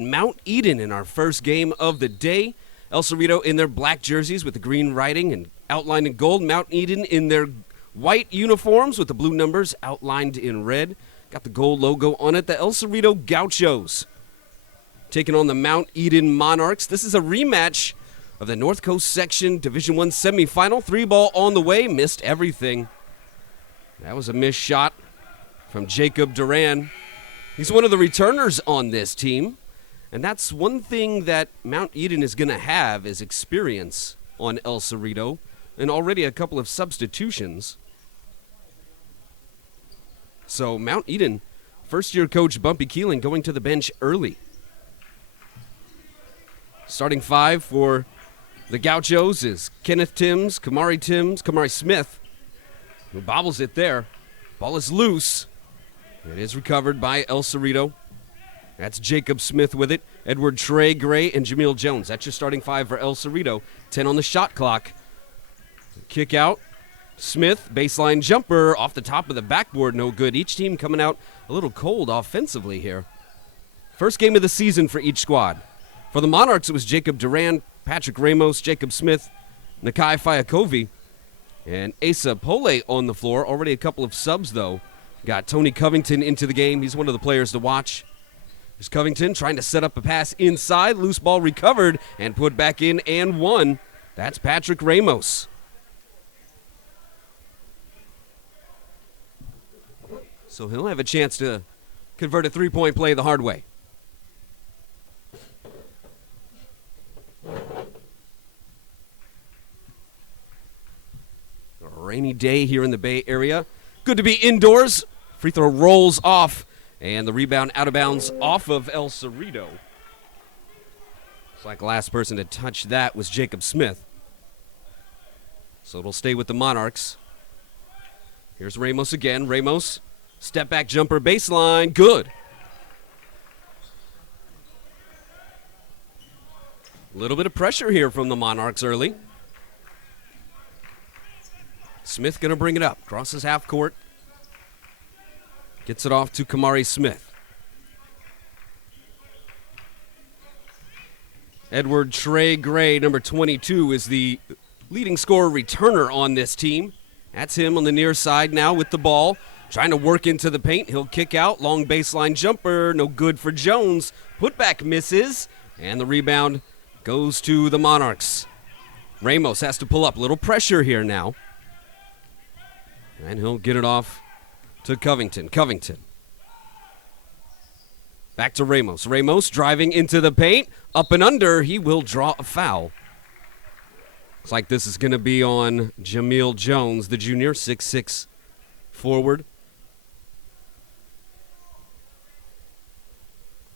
Mount Eden in our first game of the day. El Cerrito in their black jerseys with the green writing and outlined in gold. Mount Eden in their white uniforms with the blue numbers outlined in red. Got the gold logo on it. The El Cerrito Gauchos taking on the Mount Eden Monarchs. This is a rematch of the North Coast Section Division I semifinal. 3-ball on the way. Missed everything. That was a missed shot from Jacob Duran. He's one of the returners on this team. And that's one thing that Mount Eden is going to have is experience on El Cerrito and already a couple of substitutions. So Mount Eden, first-year coach Bumpy Keeling going to the bench early. Starting five for the Gauchos is Kenneth Timms, Kamari Smith, who bobbles it there. Ball is loose. It is recovered by El Cerrito. That's Jacob Smith with it. Edward Trey Gray and Jameel Jones. That's your starting five for El Cerrito. 10 on the shot clock. Kick out. Smith, baseline jumper off the top of the backboard. No good. Each team coming out a little cold offensively here. First game of the season for each squad. For the Monarchs, it was Jacob Duran, Patrick Ramos, Jacob Smith, Nakai Fiakovi, and Asa Pole on the floor. Already a couple of subs, though. Got Tony Covington into the game. He's one of the players to watch. There's Covington trying to set up a pass inside. Loose ball recovered and put back in and one. That's Patrick Ramos. So he'll have a chance to convert a three-point play the hard way. A rainy day here in the Bay Area. Good to be indoors. Free throw rolls off. And the rebound out of bounds off of El Cerrito. Looks like the last person to touch that was Jacob Smith. So it'll stay with the Monarchs. Here's Ramos again. Ramos, step back jumper baseline. Good. A little bit of pressure here from the Monarchs early. Smith going to bring it up. Crosses half court. Gets it off to Kamari Smith. Edward Trey Gray, number 22, is the leading scorer returner on this team. That's him on the near side now with the ball. Trying to work into the paint. He'll kick out. Long baseline jumper. No good for Jones. Putback misses. And the rebound goes to the Monarchs. Ramos has to pull up. Little pressure here now. And he'll get it off to Covington. Back to Ramos. Ramos driving into the paint. Up and under. He will draw a foul. Looks like this is going to be on Jameel Jones, the junior, 6'6" forward.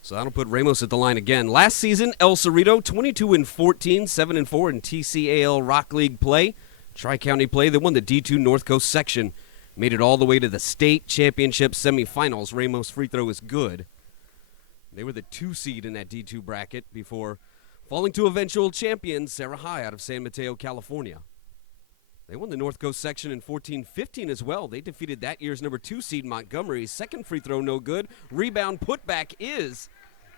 So that'll put Ramos at the line again. Last season, El Cerrito, 22-14, 7-4 in TCAL Rock League play. Tri-County play. They won the D2 North Coast section. Made it all the way to the state championship semifinals. Ramos' free throw is good. They were the 2 seed in that D2 bracket before falling to eventual champions Sarah High out of San Mateo, California. They won the North Coast section in 14-15 as well. They defeated that year's number 2 seed Montgomery. Second free throw no good. Rebound putback is.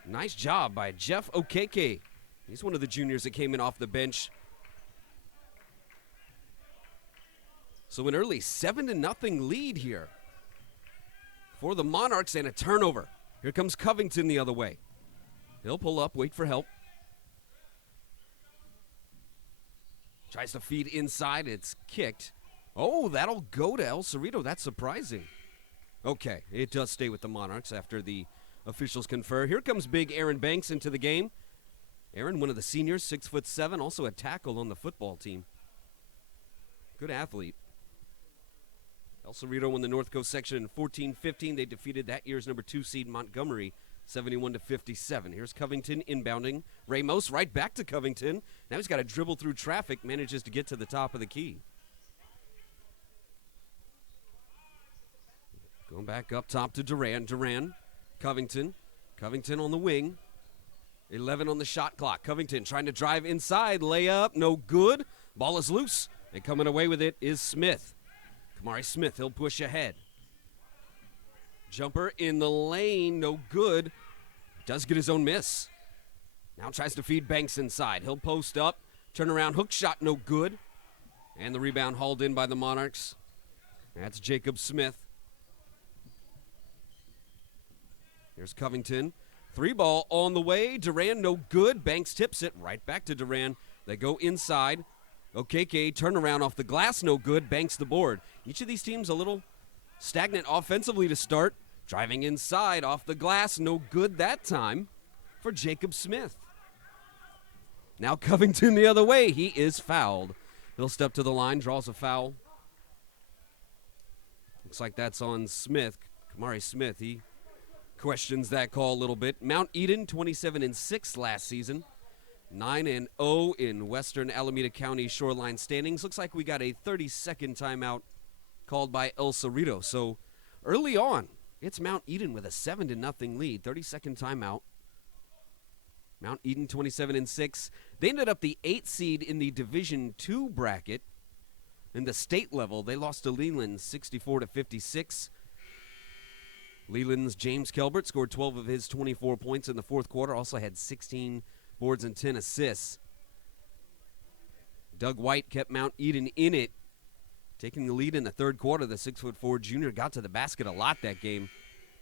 Nice job by Jeff Okeke. He's one of the juniors that came in off the bench. So an early 7-0 lead here for the Monarchs and a turnover. Here comes Covington the other way. He'll pull up, wait for help. Tries to feed inside. It's kicked. Oh, that'll go to El Cerrito. That's surprising. Okay, it does stay with the Monarchs after the officials confer. Here comes big Aaron Banks into the game. Aaron, one of the seniors, 6'7", also a tackle on the football team. Good athlete. El Cerrito won the North Coast section in 14-15. They defeated that year's number 2 seed Montgomery, 71-57. Here's Covington inbounding. Ramos right back to Covington. Now he's got to dribble through traffic, manages to get to the top of the key. Going back up top to Duran. Covington on the wing. 11 on the shot clock. Covington trying to drive inside. Layup, no good. Ball is loose. And coming away with it is Smith. Kamari Smith, he'll push ahead. Jumper in the lane, no good. Does get his own miss. Now tries to feed Banks inside. He'll post up. Turn around. Hook shot no good. And the rebound hauled in by the Monarchs. That's Jacob Smith. Here's Covington. 3-ball on the way. Duran no good. Banks tips it right back to Duran. They go inside. Okeke turnaround off the glass no good. Banks the board. Each of these teams a little stagnant offensively to start. Driving inside off the glass no good that time for Jacob Smith. Now Covington the other way. He is fouled. He'll step to the line, draws a foul. Looks like that's on Smith. Kamari Smith, he questions that call a little bit. Mount Eden, 27-6 last season. 9-0 in Western Alameda County Shoreline standings. Looks like we got a 30-second timeout called by El Cerrito. So early on, it's Mount Eden with a 7-0 lead. 30-second timeout. Mount Eden 27-6. They ended up the 8th seed in the Division II bracket. In the state level, they lost to Leland 64-56. Leland's James Kelbert scored 12 of his 24 points in the fourth quarter. Also had 16 boards and 10 assists. Doug White kept Mount Eden in it, taking the lead in the third quarter. The 6'4" junior got to the basket a lot that game.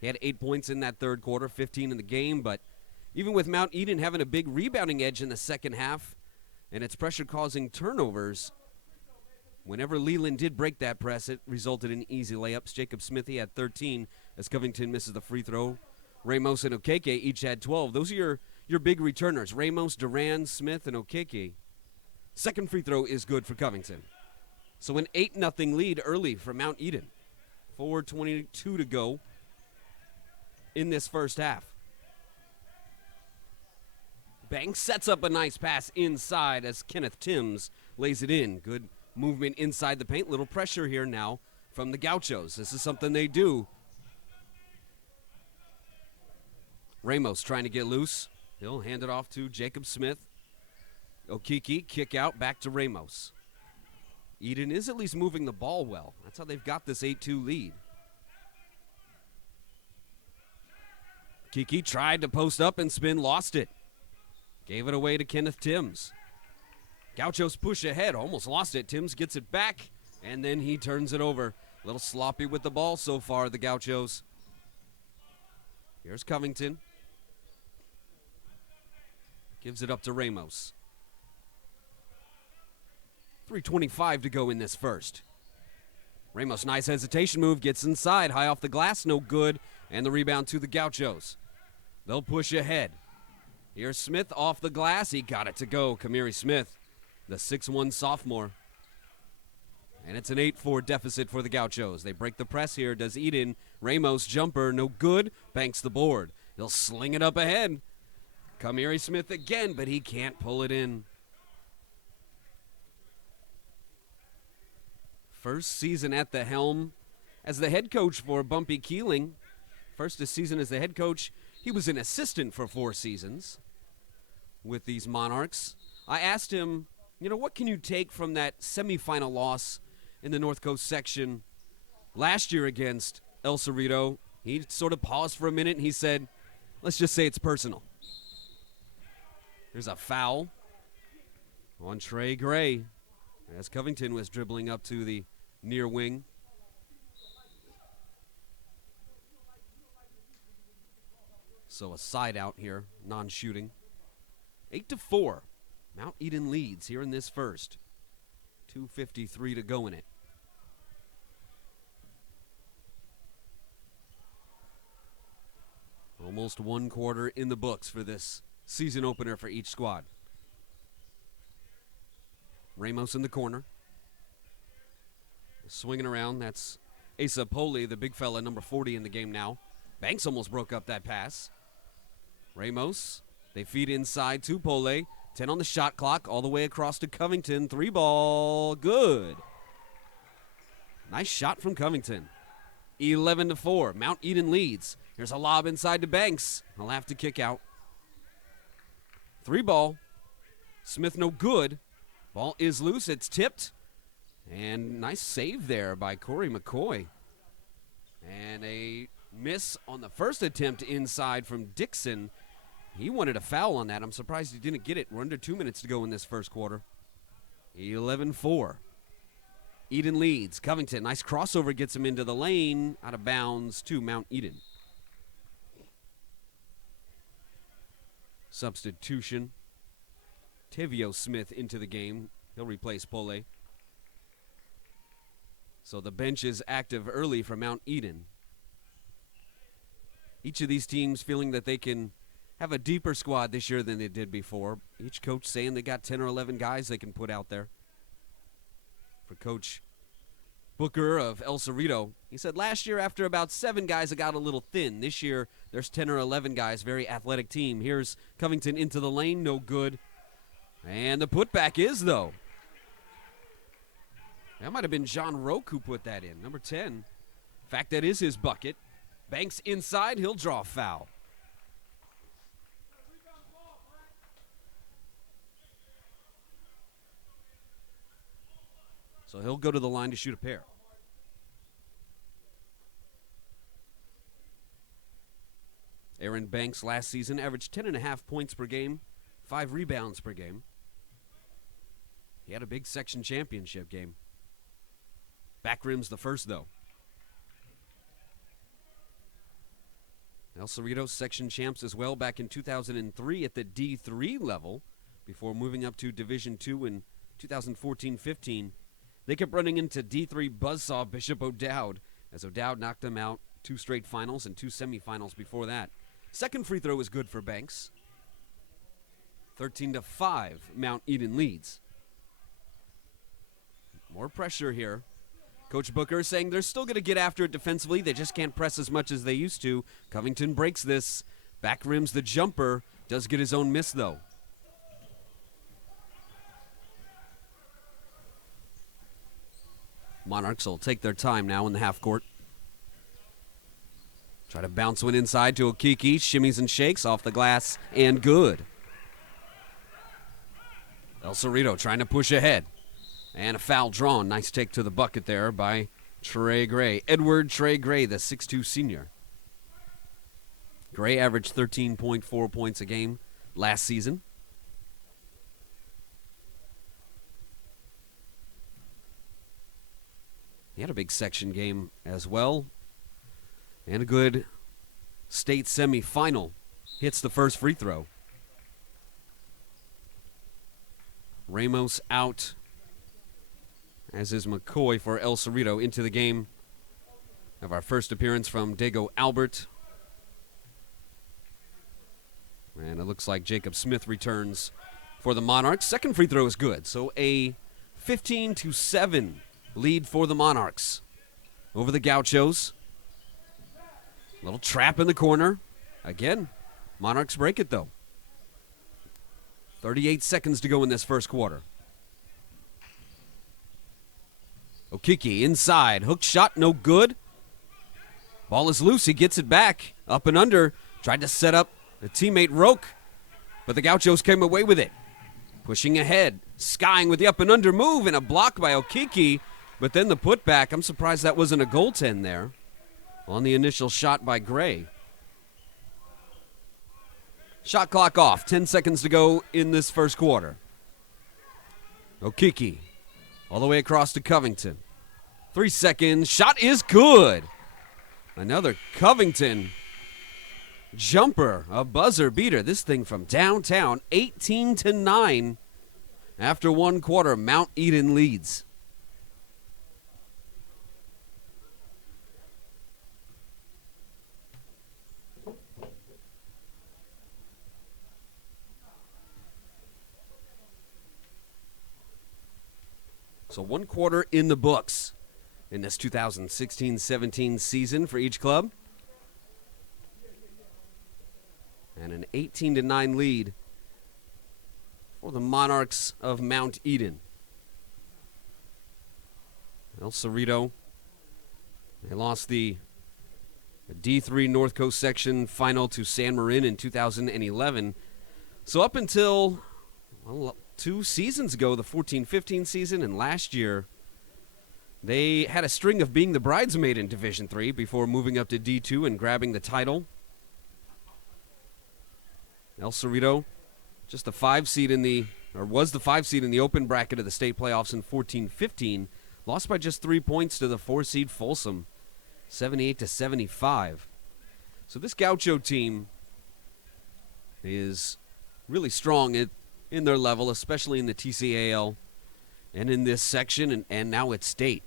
He had 8 points in that third quarter, 15 in the game, but even with Mount Eden having a big rebounding edge in the second half and its pressure causing turnovers, whenever Leland did break that press, it resulted in easy layups. Jacob Smith, he had 13 as Covington misses the free throw. Ramos and Okeke each had 12. Those are your big returners, Ramos, Duran, Smith, and Okeke. Second free throw is good for Covington. So an 8-0 lead early for Mount Eden. 4:22 to go in this first half. Banks sets up a nice pass inside as Kenneth Timms lays it in. Good movement inside the paint. Little pressure here now from the Gauchos. This is something they do. Ramos trying to get loose. He'll hand it off to Jacob Smith. Okeke, kick out, back to Ramos. Eden is at least moving the ball well. That's how they've got this 8-2 lead. Kiki tried to post up and spin, lost it. Gave it away to Kenneth Timms. Gauchos push ahead, almost lost it. Timms gets it back, and then he turns it over. A little sloppy with the ball so far, the Gauchos. Here's Covington. Gives it up to Ramos. 3:25 to go in this first. Ramos, nice hesitation move, gets inside, high off the glass, no good, and the rebound to the Gauchos. They'll push ahead. Here's Smith off the glass. He got it to go. Kamari Smith, the 6'1 sophomore. And it's an 8-4 deficit for the Gauchos. They break the press here. Does Eden. Ramos jumper, no good. Banks the board. He'll sling it up ahead. Kamari Smith again, but he can't pull it in. First season at the helm as the head coach for Bumpy Keeling. First season as the head coach. He was an assistant for 4 seasons with these Monarchs. I asked him, what can you take from that semifinal loss in the North Coast section last year against El Cerrito? He sort of paused for a minute and he said, let's just say it's personal. There's a foul on Trey Gray as Covington was dribbling up to the near wing. So a side out here, non-shooting. 8-4. Mount Eden leads here in this first. 2:53 to go in it. Almost 1 quarter in the books for this season opener for each squad. Ramos in the corner. Swinging around, that's Asa Poli, the big fella, number 40 in the game now. Banks almost broke up that pass. Ramos, they feed inside to Pole. 10 on the shot clock, all the way across to Covington. 3-ball, good. Nice shot from Covington. 11-4, Mount Eden leads. Here's a lob inside to Banks. He'll have to kick out. 3-ball. Smith no good. Ball is loose, it's tipped. And nice save there by Corey McCoy. And a miss on the first attempt inside from Dixon. He wanted a foul on that. I'm surprised he didn't get it. We're under 2 minutes to go in this first quarter. 11-4. Eden leads. Covington, nice crossover, gets him into the lane. Out of bounds to Mount Eden. Substitution. Tevio Smith into the game. He'll replace Pole. So the bench is active early for Mount Eden. Each of these teams feeling that they can have a deeper squad this year than they did before. Each coach saying they got 10 or 11 guys they can put out there. For Coach Booker of El Cerrito, he said last year after about 7 guys it got a little thin. This year there's 10 or 11 guys, very athletic team. Here's Covington into the lane, no good. And the putback is, though. That might have been John Roque who put that in, number 10. In fact, that is his bucket. Banks inside, he'll draw a foul. So he'll go to the line to shoot a pair. Aaron Banks last season averaged 10.5 points per game, 5 rebounds per game. He had a big section championship game. Back rim's the first, though. El Cerrito section champs as well back in 2003 at the D3 level before moving up to Division II in 2014-15. They kept running into D3 buzzsaw Bishop O'Dowd as O'Dowd knocked them out 2 straight finals and 2 semifinals before that. Second free throw is good for Banks. 13-5, Mount Eden leads. More pressure here. Coach Booker saying they're still going to get after it defensively. They just can't press as much as they used to. Covington breaks this. Back rims the jumper. Does get his own miss, though. Monarchs will take their time now in the half court. Try to bounce one inside to Okiki. Shimmies and shakes off the glass and good. El Cerrito trying to push ahead. And a foul drawn. Nice take to the bucket there by Trey Gray. Edward Trey Gray, the 6'2 senior. Gray averaged 13.4 points a game last season. He had a big section game as well. And a good state semifinal. Hits the first free throw. Ramos out, as is McCoy for El Cerrito. Into the game of our first appearance from Dago Albert. And it looks like Jacob Smith returns for the Monarchs. Second free throw is good. So a 15-7 lead for the Monarchs over the Gauchos. Little trap in the corner. Again, Monarchs break it, though. 38 seconds to go in this first quarter. Okiki inside. Hook shot, no good. Ball is loose. He gets it back. Up and under. Tried to set up a teammate Roque, but the Gauchos came away with it. Pushing ahead. Skying with the up and under move and a block by Okiki. But then the putback. I'm surprised that wasn't a goaltend there on the initial shot by Gray. Shot clock off. 10 seconds to go in this first quarter. Okiki all the way across to Covington. 3 seconds. Shot is good. Another Covington jumper. A buzzer beater. This thing from downtown. 18-9 after 1 quarter. Mount Eden leads. So 1 quarter in the books in this 2016-17 season for each club. And an 18-9 lead for the Monarchs of Mount Eden. El Cerrito, they lost the D3 North Coast section final to San Marin in 2011. So up until 2 seasons ago, the 14-15 season, and last year, they had a string of being the bridesmaid in Division III before moving up to D2 and grabbing the title. El Cerrito, just the 5 seed in the, or was the 5 seed in the open bracket of the state playoffs in 14-15. Lost by just 3 points to the 4 seed Folsom, 78-75. So this Gaucho team is really strong in their level, especially in the TCAL and in this section, and now at state.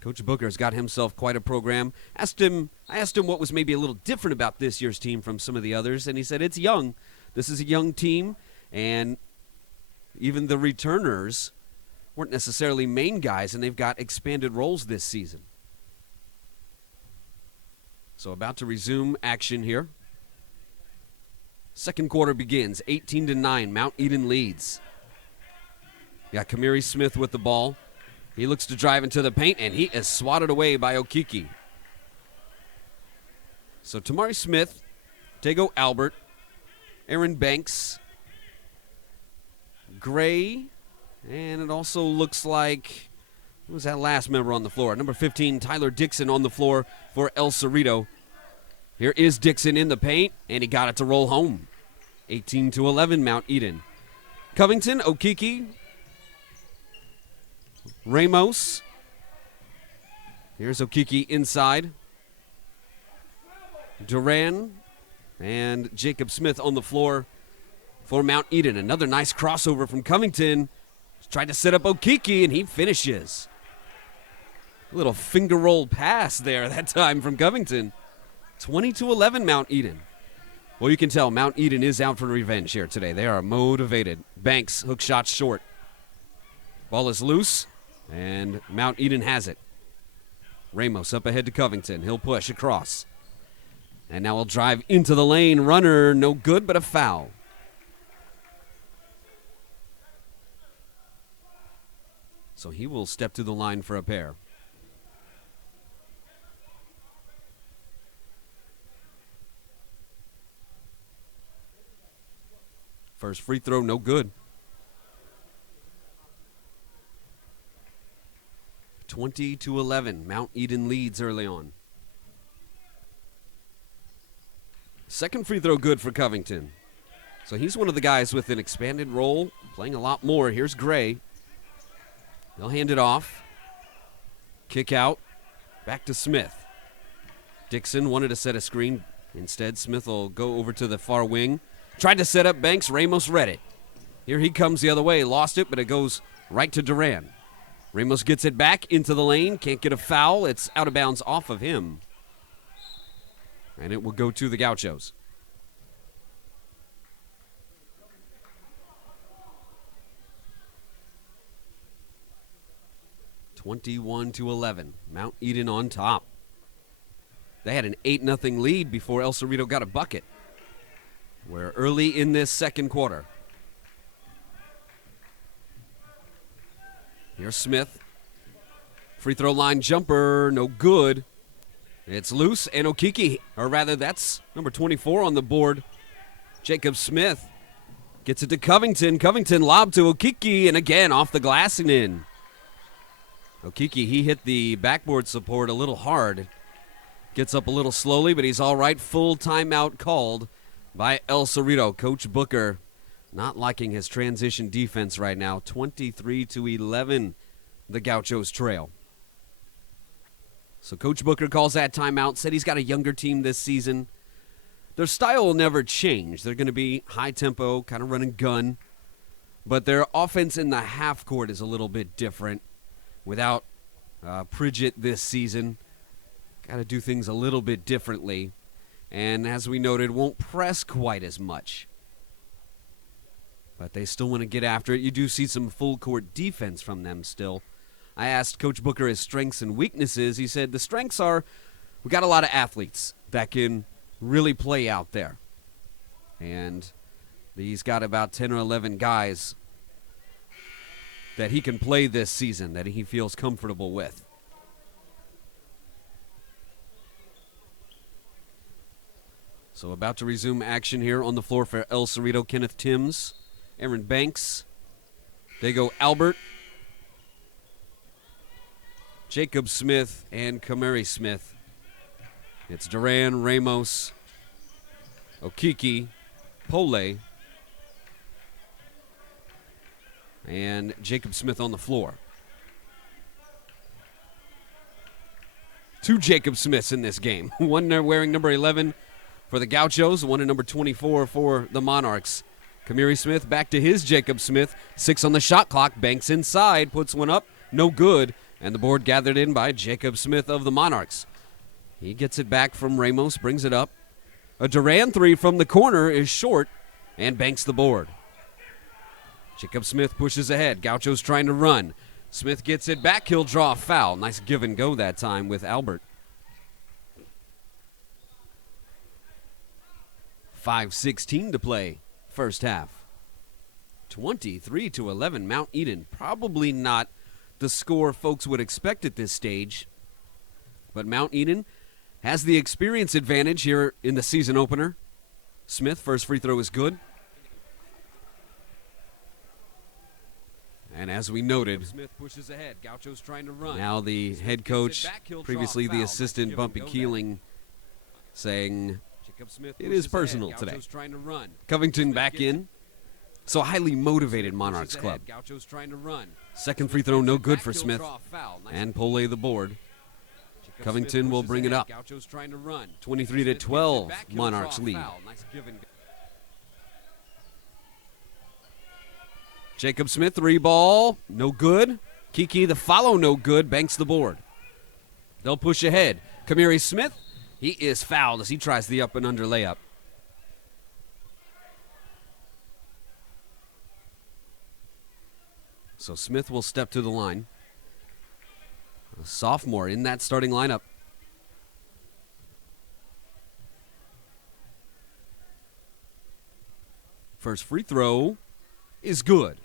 Coach Booker's got himself quite a program. I asked him what was maybe a little different about this year's team from some of the others, and he said it's young. This is a young team, and even the returners weren't necessarily main guys, and they've got expanded roles this season. So about to resume action here. Second quarter begins, 18-9. Mount Eden leads. Got Kamari Smith with the ball. He looks to drive into the paint, and he is swatted away by Okiki. So Tamari Smith, Tego Albert, Aaron Banks, Gray, and it also looks like, who was that last member on the floor? Number 15, Tyler Dixon on the floor for El Cerrito. Here is Dixon in the paint, and he got it to roll home. 18-11, Mount Eden. Covington, Okiki, Ramos. Here's Okiki inside. Duran and Jacob Smith on the floor for Mount Eden. Another nice crossover from Covington. Tried to set up Okiki, and he finishes. A little finger roll pass there that time from Covington. 20-11, Mount Eden. Well, you can tell Mount Eden is out for revenge here today. They are motivated. Banks, hook shot short. Ball is loose, and Mount Eden has it. Ramos up ahead to Covington. He'll push across. And now he'll drive into the lane. Runner, no good, but a foul. So he will step to the line for a pair. First free throw, no good. 20-11. Mount Eden leads early on. Second free throw good for Covington. So he's one of the guys with an expanded role, playing a lot more. Here's Gray. They'll hand it off. Kick out. Back to Smith. Dixon wanted to set a screen. Instead, Smith will go over to the far wing. Tried to set up Banks. Ramos read it. Here he comes the other way. Lost it, but it goes right to Duran. Ramos gets it back into the lane. Can't get a foul. It's out of bounds off of him. And it will go to the Gauchos. (21-11). Mount Eden on top. They had an 8-0 lead before El Cerrito got a bucket. We're early in this second quarter. Here's Smith. Free throw line jumper, no good. It's loose, and Okiki, or rather that's number 24 on the board. Jacob Smith gets it to Covington. Covington lob to Okiki, and again off the glass and in. Okiki, he hit the backboard support a little hard. Gets up a little slowly, but he's all right. Full timeout called by El Cerrito. Coach Booker not liking his transition defense right now. 23-11, the Gauchos trail. So Coach Booker calls that timeout, said he's got a younger team this season. Their style will never change. They're going to be high tempo, kind of run and gun. But their offense in the half court is a little bit different. Without Pridgett this season, got to do things a little bit differently. And as we noted, won't press quite as much. But they still want to get after it. You do see some full court defense from them still. I asked Coach Booker his strengths and weaknesses. He said the strengths are, we got a lot of athletes that can really play out there. And he's got about 10 or 11 guys that he can play this season that he feels comfortable with. So about to resume action here on the floor for El Cerrito. Kenneth Timms, Aaron Banks, Tego Albert, Jacob Smith, and Kamari Smith. It's Duran, Ramos, Okiki, Pole, and Jacob Smith on the floor. 2 Jacob Smiths in this game. One wearing number 11 for the Gauchos, one at number 24 for the Monarchs. Kamiri Smith back to his Jacob Smith. 6 on the shot clock. Banks inside, puts one up, no good. And the board gathered in by Jacob Smith of the Monarchs. He gets it back from Ramos, brings it up. A Duran 3 from the corner is short and banks the board. Jacob Smith pushes ahead. Gauchos trying to run. Smith gets it back. He'll draw a foul. Nice give and go that time with Albert. 5:16 to play, first half. 23-11, Mount Eden. Probably not the score folks would expect at this stage, but Mount Eden has the experience advantage here in the season opener. Smith, first free throw is good. And as we noted, Smith pushes ahead. Gaucho's trying to run. Now the head coach, previously the assistant, Bumpy Keeling, saying it is personal today. Covington back in. So highly motivated Monarchs club. Second free throw no good for Smith. And Pole the board. Covington will bring it up. 23-12, Monarchs lead. Jacob Smith, 3 ball, no good. Kiki, the follow, no good, banks the board. They'll push ahead. Kamiri Smith, he is fouled as he tries the up and under layup. So Smith will step to the line. A sophomore in that starting lineup. First free throw is good.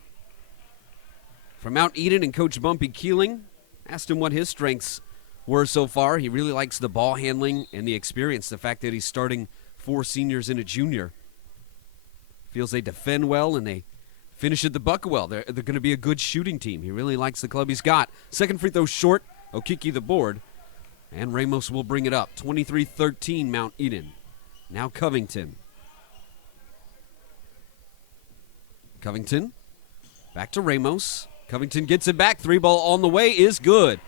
From Mount Eden, and Coach Bumpy Keeling asked him what his strengths were so far. He really likes the ball handling and the experience, the fact that he's starting 4 seniors and a junior. Feels they defend well and they finish at the bucket well. They're going to be a good shooting team. He really likes the club he's got. Second free throw short. Okiki the board. And Ramos will bring it up. 23-13 Mount Eden. Now Covington. Covington. Back to Ramos. Covington gets it back. 3 ball on the way is good.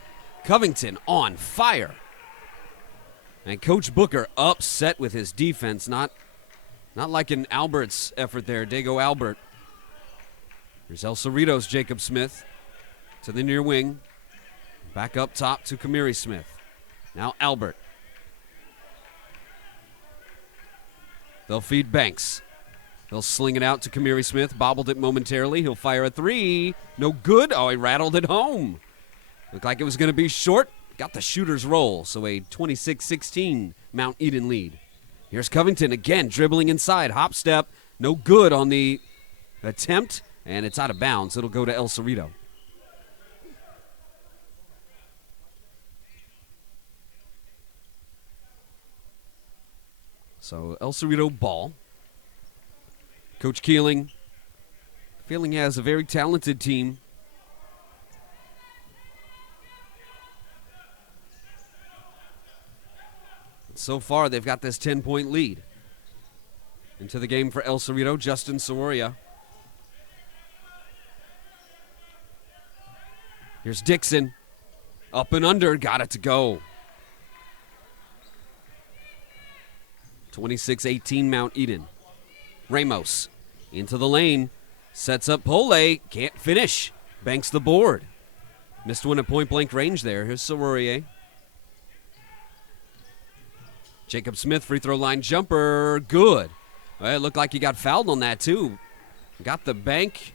Covington on fire. And Coach Booker upset with his defense. Not like an Albert's effort there. Dago Albert. Here's El Cerrito's Jacob Smith to the near wing. Back up top to Kamiri Smith. Now Albert. They'll feed Banks. They'll sling it out to Kamiri Smith. Bobbled it momentarily. He'll fire a 3. No good. Oh, he rattled it home. Looked like it was going to be short. Got the shooter's roll. So a 26-16 Mount Eden lead. Here's Covington again, dribbling inside. Hop step. No good on the attempt. And it's out of bounds. It'll go to El Cerrito. So El Cerrito ball. Coach Keeling feeling he has a very talented team. So far, they've got this 10-point lead. Into the game for El Cerrito, Justin Sororia. Here's Dixon. Up and under, got it to go. 26-18 Mount Eden. Ramos into the lane. Sets up Pole. Can't finish. Banks the board. Missed one at point-blank range there. Here's Sororia. Jacob Smith, free throw line jumper. Good. Well, it looked like he got fouled on that, too. Got the bank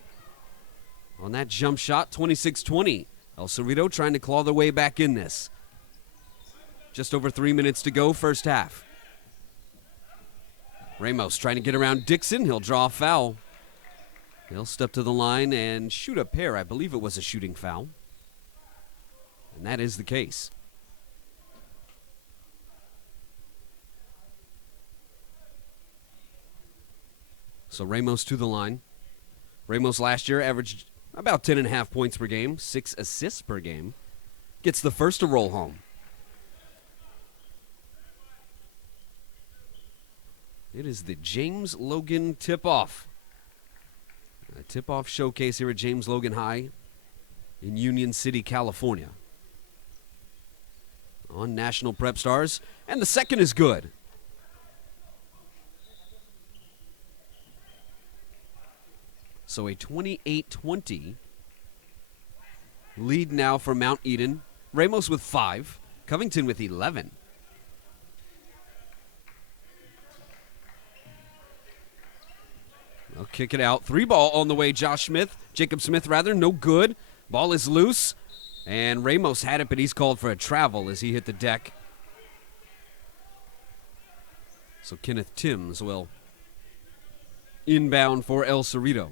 on that jump shot. 26-20. El Cerrito trying to claw their way back in this. Just over 3 minutes to go, first half. Ramos trying to get around Dixon. He'll draw a foul. He'll step to the line and shoot a pair. I believe it was a shooting foul. And that is the case. So Ramos to the line. Ramos last year averaged about 10.5 points per game, 6 assists per game. Gets the first to roll home. It is the James Logan tip-off. A tip-off showcase here at James Logan High in Union City, California. On National Prep Stars. And the second is good. So a 28-20 lead now for Mount Eden. Ramos with 5. Covington with 11. They'll kick it out. 3-ball on the way, Jacob Smith, no good. Ball is loose, and Ramos had it, but he's called for a travel as he hit the deck. So Kenneth Timms will inbound for El Cerrito.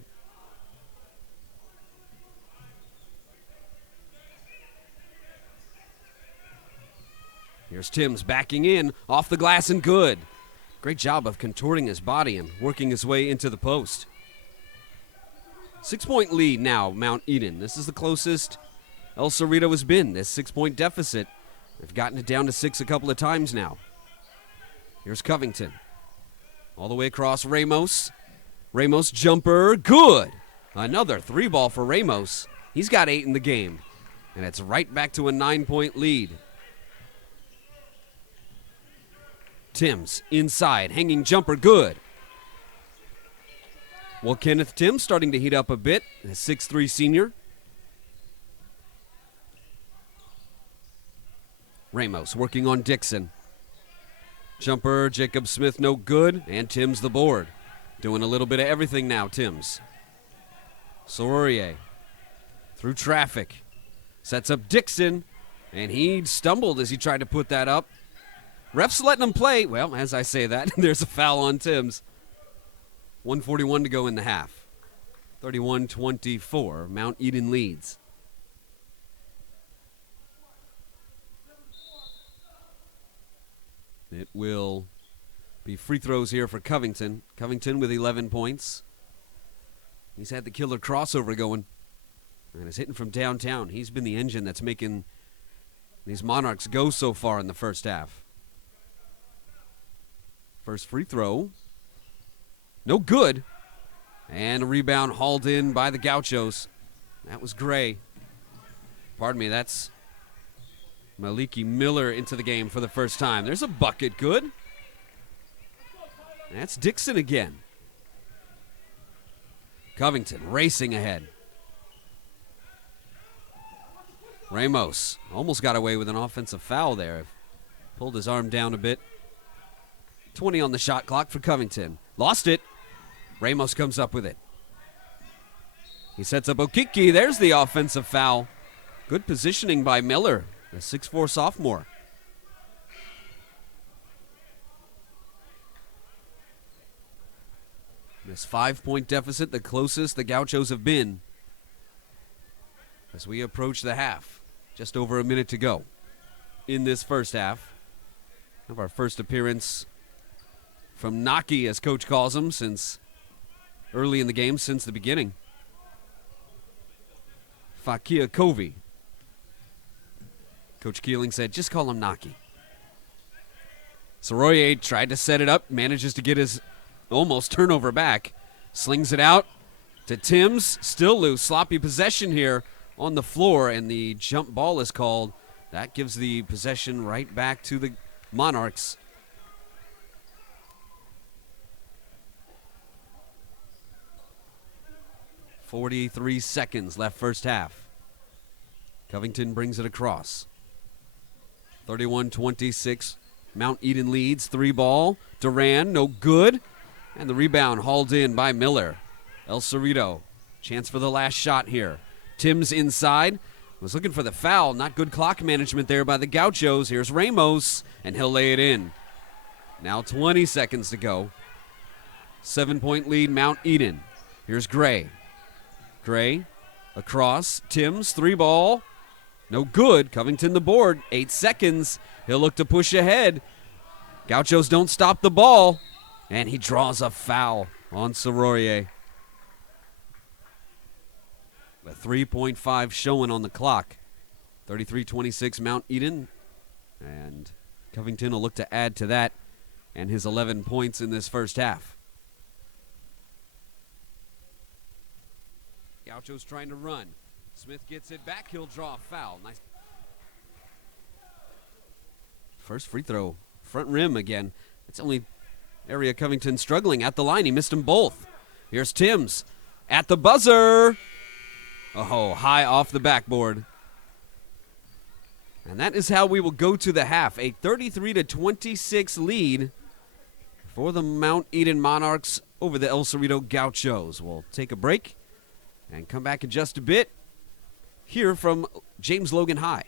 Here's Timms backing in, off the glass and good. Great job of contorting his body and working his way into the post. 6-point lead now, Mount Eden. This is the closest El Cerrito has been, this 6-point deficit. They've gotten it down to 6 a couple of times now. Here's Covington. All the way across Ramos. Ramos jumper, good. Another 3-ball for Ramos. He's got 8 in the game. And it's right back to a 9-point lead. Timms inside, hanging jumper, good. Well, Kenneth Timms starting to heat up a bit, a 6'3 senior. Ramos working on Dixon. Jumper, Jacob Smith, no good, and Timms the board. Doing a little bit of everything now, Timms. Soroye through traffic. Sets up Dixon, and he stumbled as he tried to put that up. Ref's letting him play. Well, as I say that, there's a foul on Timms. 1:41 to go in the half. 31-24, Mount Eden leads. It will be free throws here for Covington. Covington with 11 points. He's had the killer crossover going. And is hitting from downtown. He's been the engine that's making these Monarchs go so far in the first half. First free throw. No good. And a rebound hauled in by the Gauchos. That was Gray. Pardon me, that's Maliki Miller into the game for the first time. There's a bucket, good. That's Dixon again. Covington racing ahead. Ramos almost got away with an offensive foul there. Pulled his arm down a bit. 20 on the shot clock for Covington. Lost it. Ramos comes up with it. He sets up Okiki. There's the offensive foul. Good positioning by Miller, the 6'4 sophomore. This 5-point deficit, the closest the Gauchos have been as we approach the half. Just over a minute to go in this first half. Of our first appearance from Naki, as Coach calls him, since early in the game, since the beginning. Fakia Kovi. Coach Keeling said, just call him Naki. Soroye tried to set it up, manages to get his almost turnover back. Slings it out to Timms, still loose. Sloppy possession here on the floor, and the jump ball is called. That gives the possession right back to the Monarchs. .43 seconds left first half. Covington brings it across. 31-26. Mount Eden leads. 3-ball. Duran, no good. And the rebound hauled in by Miller. El Cerrito. Chance for the last shot here. Timms inside. Was looking for the foul. Not good clock management there by the Gauchos. Here's Ramos, and he'll lay it in. Now 20 seconds to go. 7-point lead, Mount Eden. Here's Gray. Gray across. Timms, 3-ball. No good. Covington the board. 8 seconds. He'll look to push ahead. Gauchos don't stop the ball. And he draws a foul on Soroye. A 3.5 showing on the clock. 33-26 Mount Eden. And Covington will look to add to that and his 11 points in this first half. Gaucho's trying to run. Smith gets it back. He'll draw a foul. Nice. First free throw, front rim again. It's only area Covington struggling at the line. He missed them both. Here's Timms at the buzzer. Oh, high off the backboard. And that is how we will go to the half. A 33-26 lead for the Mount Eden Monarchs over the El Cerrito Gauchos. We'll take a break and come back in just a bit. Hear from James Logan High.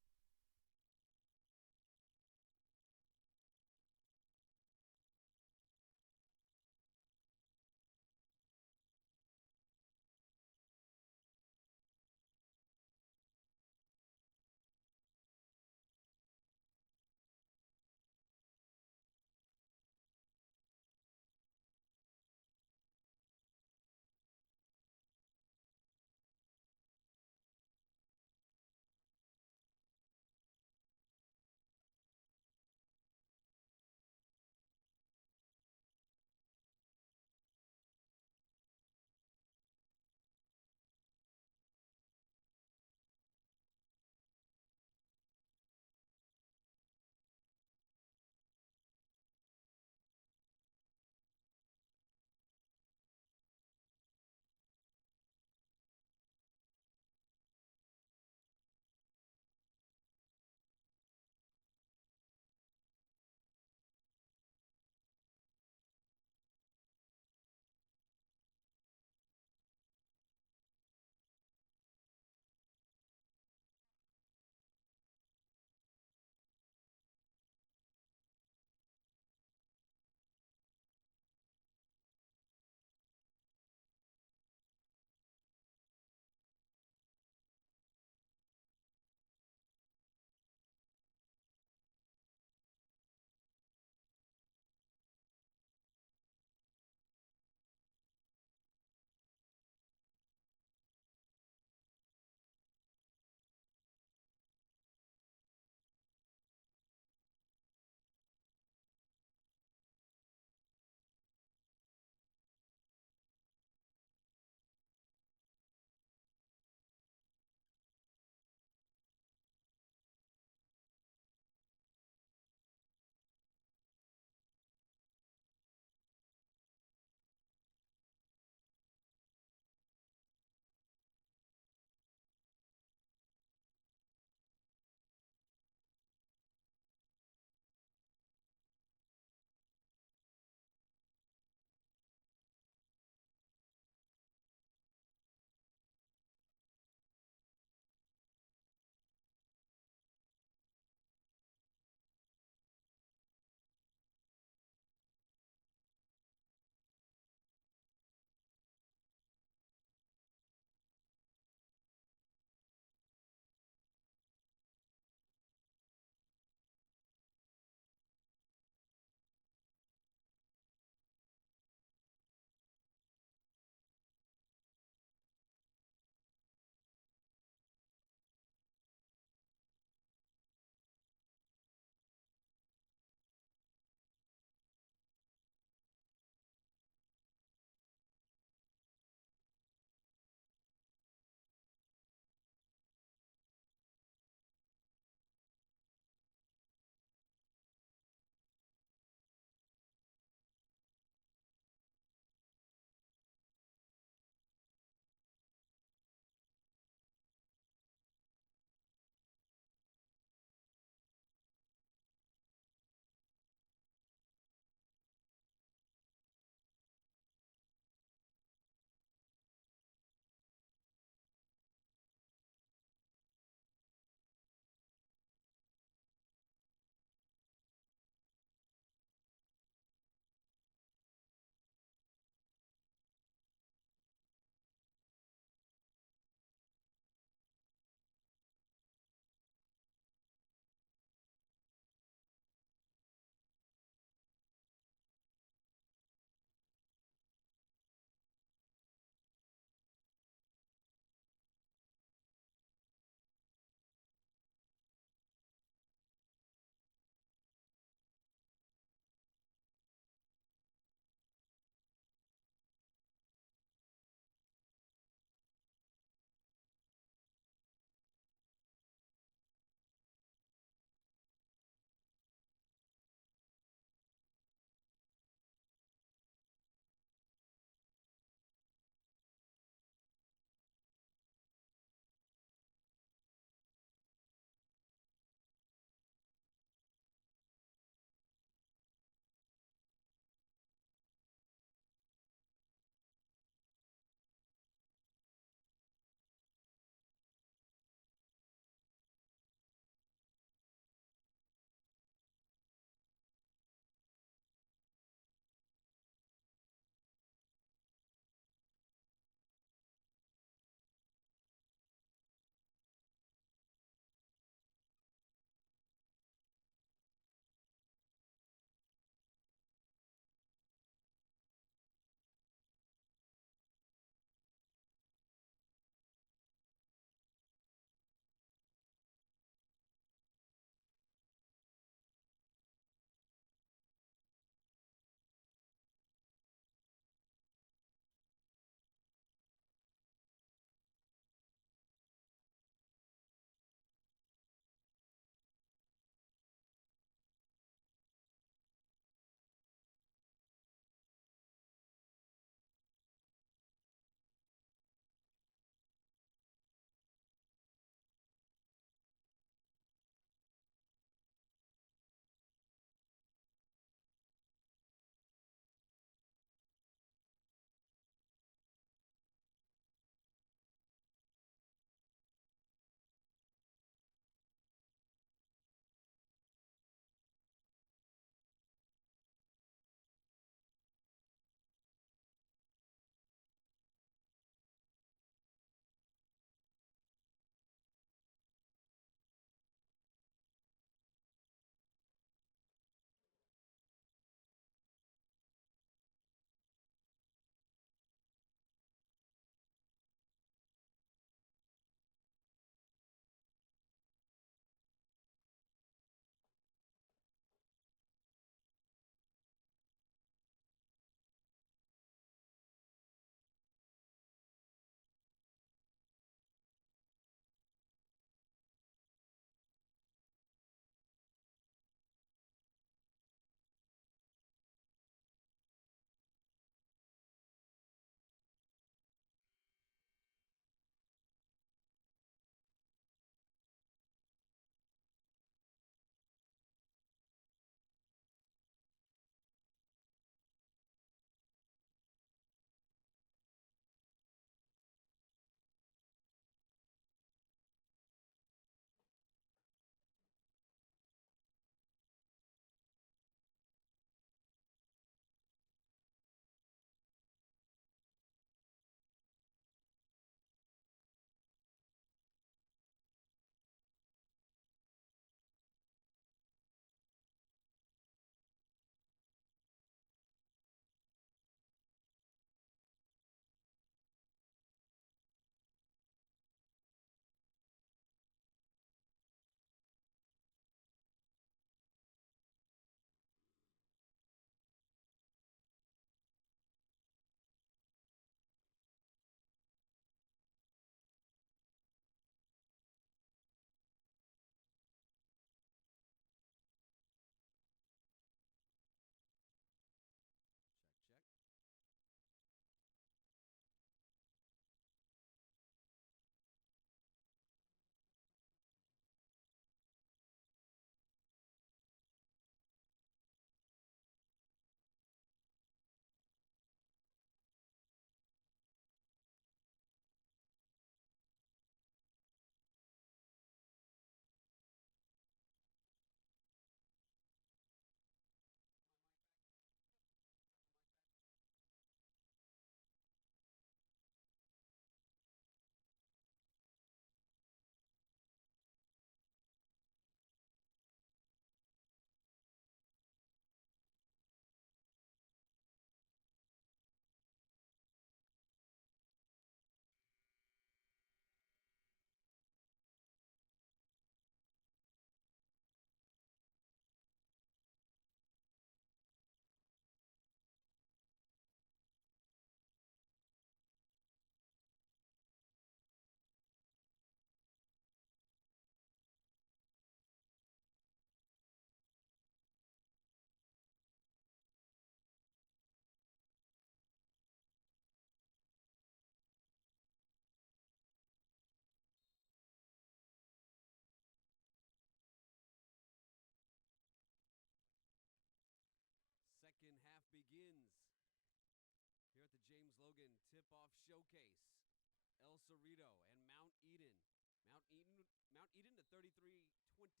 El Cerrito and Mount Eden. Mount Eden to 33-26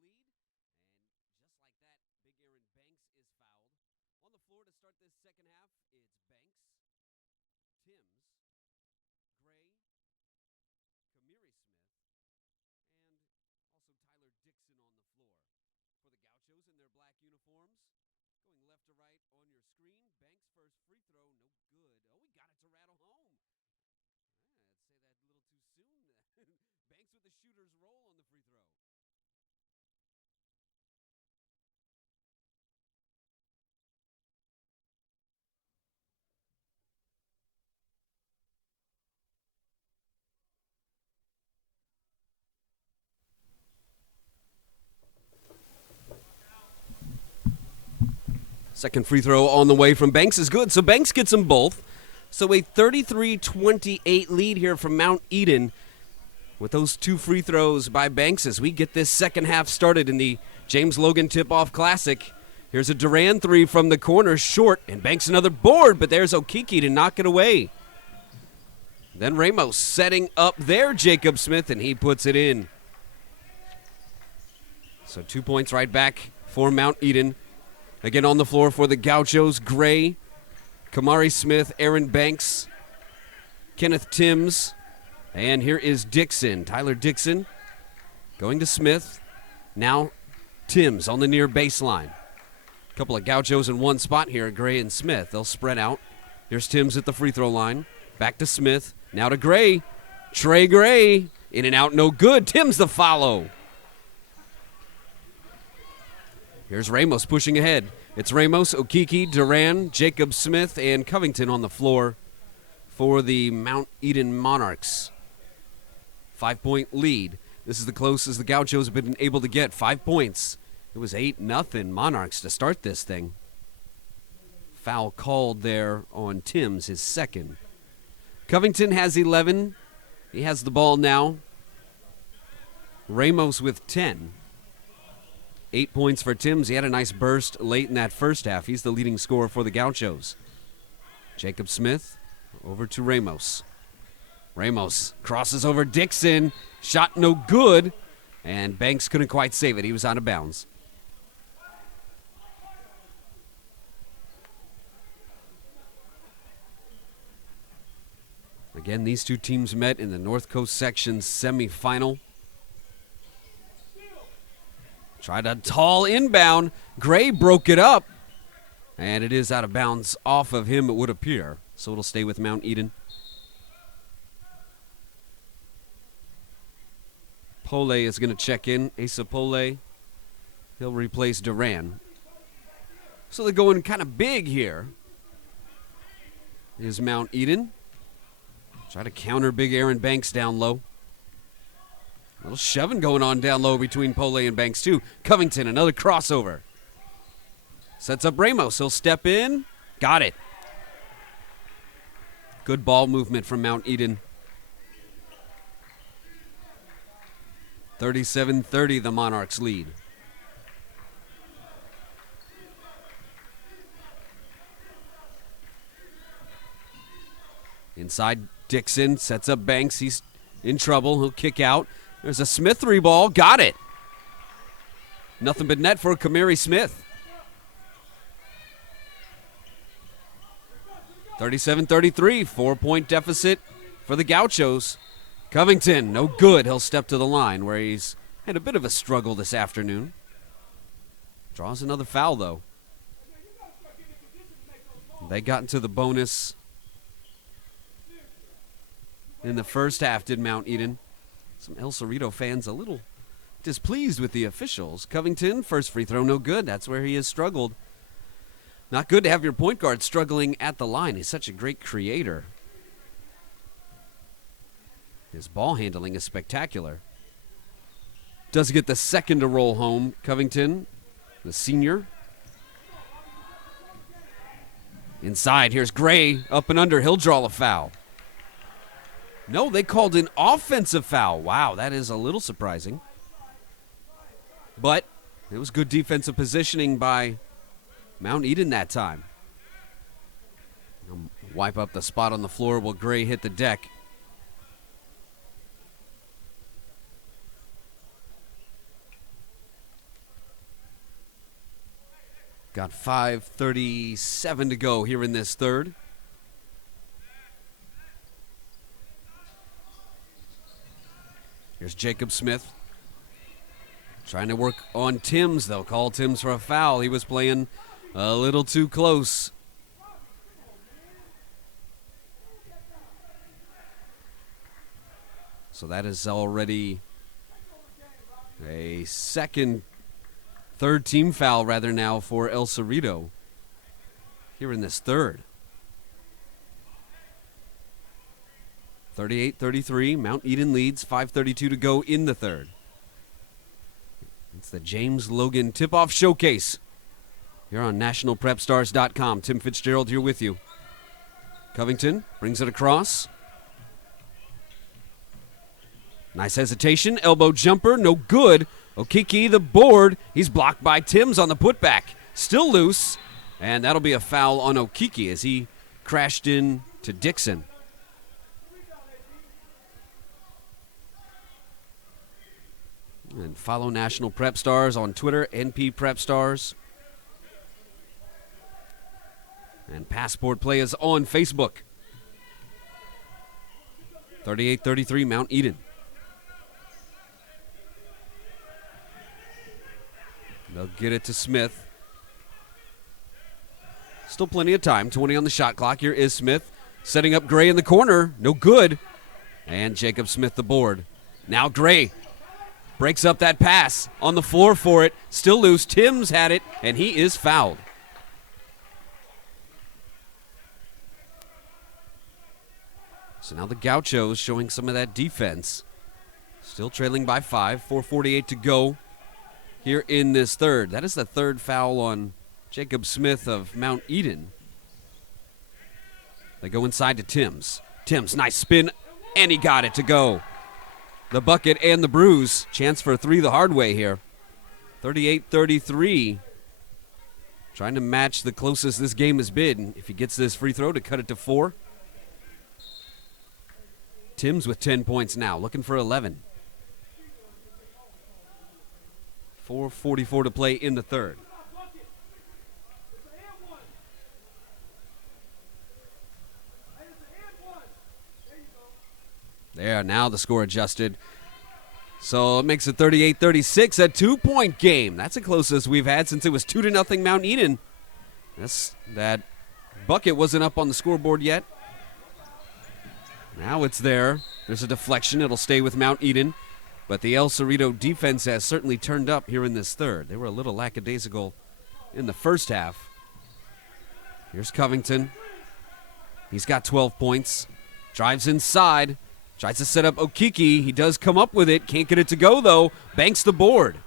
lead. And just like that, big Aaron Banks is fouled. On the floor to start this second half, it's Banks, Timms, Gray, Kamiri Smith, and also Tyler Dixon on the floor. For the Gauchos in their black uniforms, going left to right on your screen, Banks' first free throw, no good. Oh, he got it to rattle home. I'd say that a little too soon. Banks with the shooter's roll on the free throw. Second free throw on the way from Banks is good, so Banks gets them both. So a 33-28 lead here from Mount Eden with those two free throws by Banks as we get this second half started in the James Logan Tip-Off Classic. Here's a Duran three from the corner, short, and Banks another board, but there's Okiki to knock it away. Then Ramos setting up there Jacob Smith, and he puts it in. So 2 points right back for Mount Eden. Again on the floor for the Gauchos, Gray, Kamari Smith, Aaron Banks, Kenneth Timms, and here is Dixon. Tyler Dixon going to Smith. Now Timms on the near baseline. A couple of Gauchos in one spot here, Gray and Smith. They'll spread out. Here's Timms at the free throw line. Back to Smith. Now to Gray. Trey Gray. In and out, no good. Timms the follow. Here's Ramos pushing ahead. It's Ramos, Okiki, Duran, Jacob Smith, and Covington on the floor for the Mount Eden Monarchs. 5-point lead. This is the closest the Gauchos have been able to get. 5 points. It was 8-0 Monarchs to start this thing. Foul called there on Timms, his second. Covington has 11. He has the ball now. Ramos with 10. 8 points for Timms. He had a nice burst late in that first half. He's the leading scorer for the Gauchos. Jacob Smith over to Ramos. Ramos crosses over Dixon. Shot no good. And Banks couldn't quite save it. He was out of bounds. Again, these two teams met in the North Coast Section semifinal. Tried a tall inbound. Gray broke it up. And it is out of bounds off of him, it would appear. So it'll stay with Mount Eden. Pole is going to check in. Asa Pole. He'll replace Duran. So they're going kind of big here. Is Mount Eden. Try to counter big Aaron Banks down low. A little shoving going on down low between Pole and Banks, too. Covington, another crossover. Sets up Ramos. He'll step in. Got it. Good ball movement from Mount Eden. 37-30, the Monarchs lead. Inside, Dixon sets up Banks. He's in trouble. He'll kick out. There's a Smith three ball. Got it. Nothing but net for Kamiri Smith. 37-33, 4-point deficit for the Gauchos. Covington, no good. He'll step to the line where he's had a bit of a struggle this afternoon. Draws another foul, though. They got into the bonus in the first half, did Mount Eden. Some El Cerrito fans a little displeased with the officials. Covington, first free throw, no good. That's where he has struggled. Not good to have your point guard struggling at the line. He's such a great creator. His ball handling is spectacular. Does get the second to roll home. Covington, the senior. Inside, here's Gray, up and under. He'll draw a foul. No, they called an offensive foul. Wow, that is a little surprising. But it was good defensive positioning by Mount Eden that time. wipe up the spot on the floor while Gray hit the deck. Got 5:37 to go here in this third. Here's Jacob Smith. Trying to work on Timms, though. Call Timms for a foul. He was playing a little too close. So that is already a third team foul rather now for El Cerrito here in this third. 38-33, Mount Eden leads, 5:32 to go in the third. It's the James Logan Tip-Off Showcase here on NationalPrepStars.com. Tim Fitzgerald here with you. Covington brings it across. Nice hesitation, elbow jumper, no good. Okiki, the board, he's blocked by Timms on the putback. Still loose, and that'll be a foul on Okiki as he crashed in to Dixon. And follow National Prep Stars on Twitter, NP Prep Stars. And Passport Play is on Facebook. 38-33, Mount Eden. They'll get it to Smith. Still plenty of time. 20 on the shot clock. Here is Smith setting up Gray in the corner. No good. And Jacob Smith the board. Now Gray breaks up that pass. On the floor for it. Still loose. Timms had it, and he is fouled. So now the Gauchos showing some of that defense. Still trailing by 5. 4:48 to go here in this third. That is the third foul on Jacob Smith of Mount Eden. They go inside to Timms. Timms, nice spin, and he got it to go. The bucket and the bruise. Chance for a three the hard way here. 38-33. Trying to match the closest this game has been. If he gets this free throw to cut it to 4. Timms with 10 points now, looking for 11. 4:44 to play in the third. There, now the score adjusted. So it makes it 38-36, a 2-point game. That's the closest we've had since it was 2-0 Mount Eden. That bucket wasn't up on the scoreboard yet. Now it's there. There's a deflection. It'll stay with Mount Eden. But the El Cerrito defense has certainly turned up here in this third. They were a little lackadaisical in the first half. Here's Covington. He's got 12 points. Drives inside. Tries to set up Okiki. He does come up with it. Can't get it to go, though. Banks the board.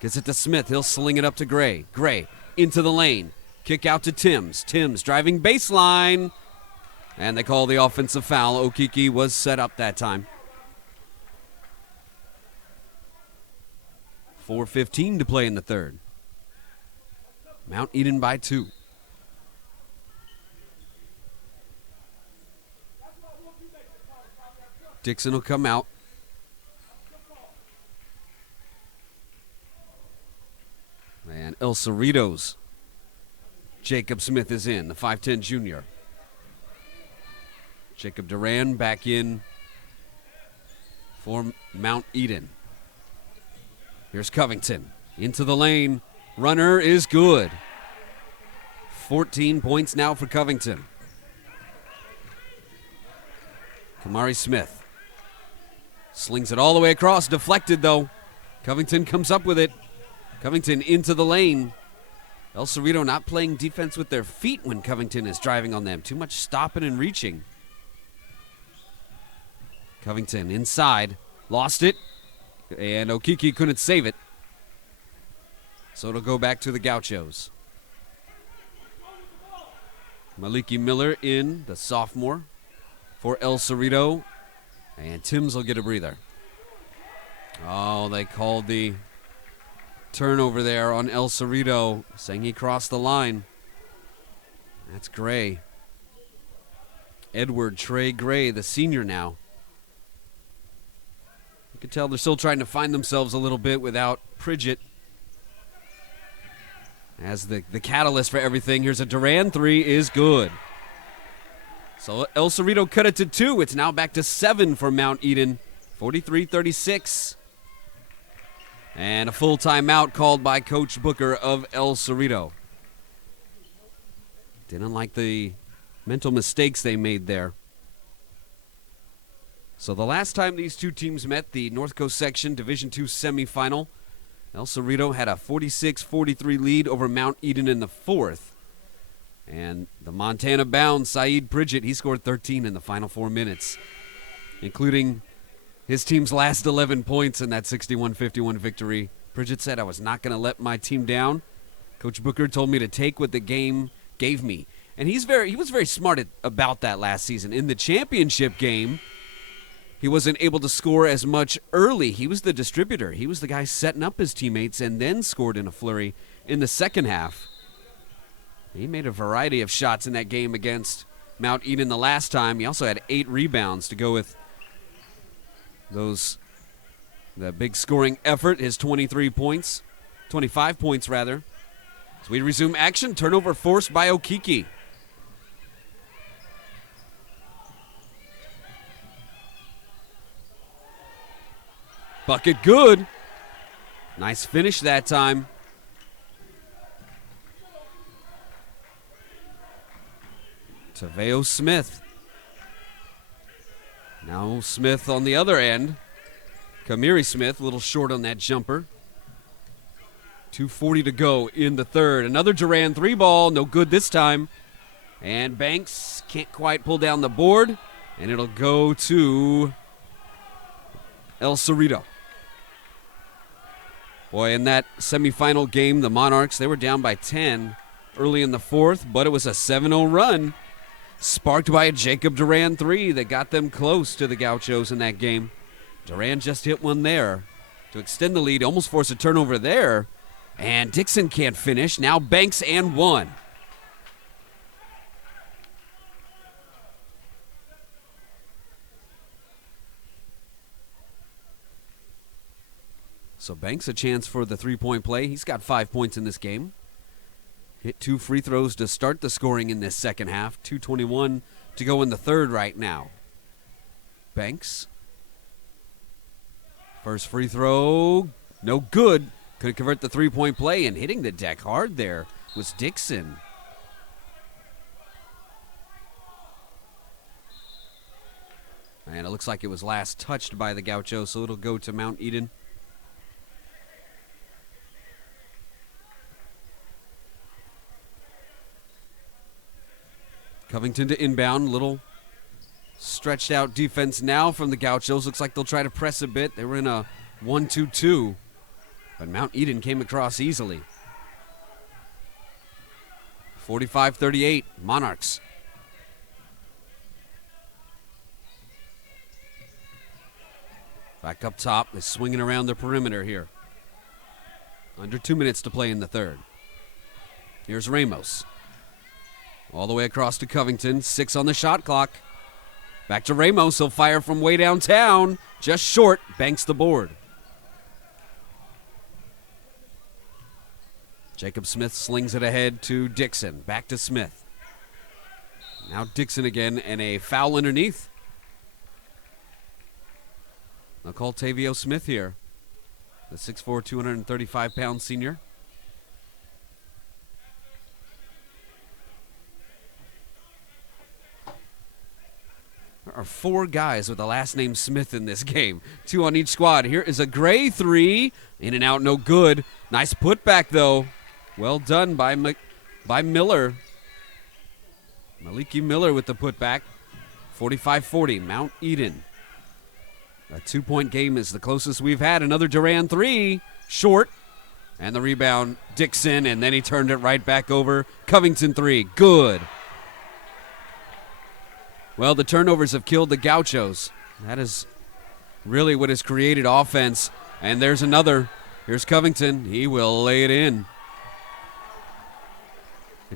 Gets it to Smith. He'll sling it up to Gray. Gray into the lane. Kick out to Timms. Timms driving baseline. And they call the offensive foul. Okiki was set up that time. 4:15 to play in the third. Mount Eden by 2. Dixon will come out. And El Cerrito's Jacob Smith is in, the 5'10 junior. Jacob Duran back in for Mount Eden. Here's Covington into the lane. Runner is good. 14 points now for Covington. Kamari Smith slings it all the way across. Deflected, though. Covington comes up with it. Covington into the lane. El Cerrito not playing defense with their feet when Covington is driving on them. Too much stopping and reaching. Covington inside. Lost it. And Okiki couldn't save it. So it'll go back to the Gauchos. Maliki Miller in, the sophomore, for El Cerrito. And Timms will get a breather. Oh, they called the turnover there on El Cerrito, saying he crossed the line. That's Gray. Edward Trey Gray, the senior now. You can tell they're still trying to find themselves a little bit without Pridgett as the catalyst for everything. Here's a Duran three, is good. So El Cerrito cut it to 2. It's now back to 7 for Mount Eden, 43-36. And a full timeout called by Coach Booker of El Cerrito. Didn't like the mental mistakes they made there. So the last time these two teams met, the North Coast Section Division II semifinal, El Cerrito had a 46-43 lead over Mount Eden in the 4th. And the Montana-bound Saeed Pridgett, he scored 13 in the final 4 minutes, including his team's last 11 points in that 61-51 victory. Pridgett said, "I was not going to let my team down. Coach Booker told me to take what the game gave me." And he was very smart about that last season. In the championship game, he wasn't able to score as much early. He was the distributor. He was the guy setting up his teammates and then scored in a flurry in the second half. He made a variety of shots in that game against Mount Eden the last time. He also had 8 rebounds to go with the big scoring effort, his 25 points rather. As we resume action, turnover forced by Okiki. Bucket good. Nice finish that time. Taveo Smith. Now Smith on the other end. Kamiri Smith, a little short on that jumper. 2:40 to go in the third. Another Duran 3 ball, no good this time. And Banks can't quite pull down the board, and it'll go to El Cerrito. Boy, in that semifinal game, the Monarchs, they were down by 10 early in the 4th, but it was a 7-0 run, sparked by a Jacob Duran 3 that got them close to the Gauchos in that game. Duran just hit one there to extend the lead, almost forced a turnover there, and Dixon can't finish. Now Banks and 1. So Banks a chance for the three-point play. He's got 5 points in this game. Hit 2 free throws to start the scoring in this second half. 2:21 to go in the third right now. Banks. First free throw, no good. Couldn't convert the three-point play, and hitting the deck hard there was Dixon. And it looks like it was last touched by the Gauchos, so it'll go to Mount Eden. Covington to inbound, little stretched out defense now from the Gauchos. Looks like they'll try to press a bit. They were in a 1-2-2, but Mount Eden came across easily. 45-38, Monarchs. Back up top, they're swinging around the perimeter here. Under 2 minutes to play in the third. Here's Ramos. All the way across to Covington, 6 on the shot clock. Back to Ramos, he'll fire from way downtown. Just short, banks the board. Jacob Smith slings it ahead to Dixon. Back to Smith. Now Dixon again, and a foul underneath. They'll call Tavio Smith here, the 6'4", 235-pound senior. There are 4 guys with the last name Smith in this game. 2 on each squad. Here is a Gray 3. In and out, no good. Nice putback, though. Well done by Miller. Maliki Miller with the putback. 45-40, Mount Eden. A 2-point game is the closest we've had. Another Duran 3. Short. And the rebound, Dixon, and then he turned it right back over. Covington 3. Good. Well, the turnovers have killed the Gauchos. That is really what has created offense. And there's another. Here's Covington. He will lay it in.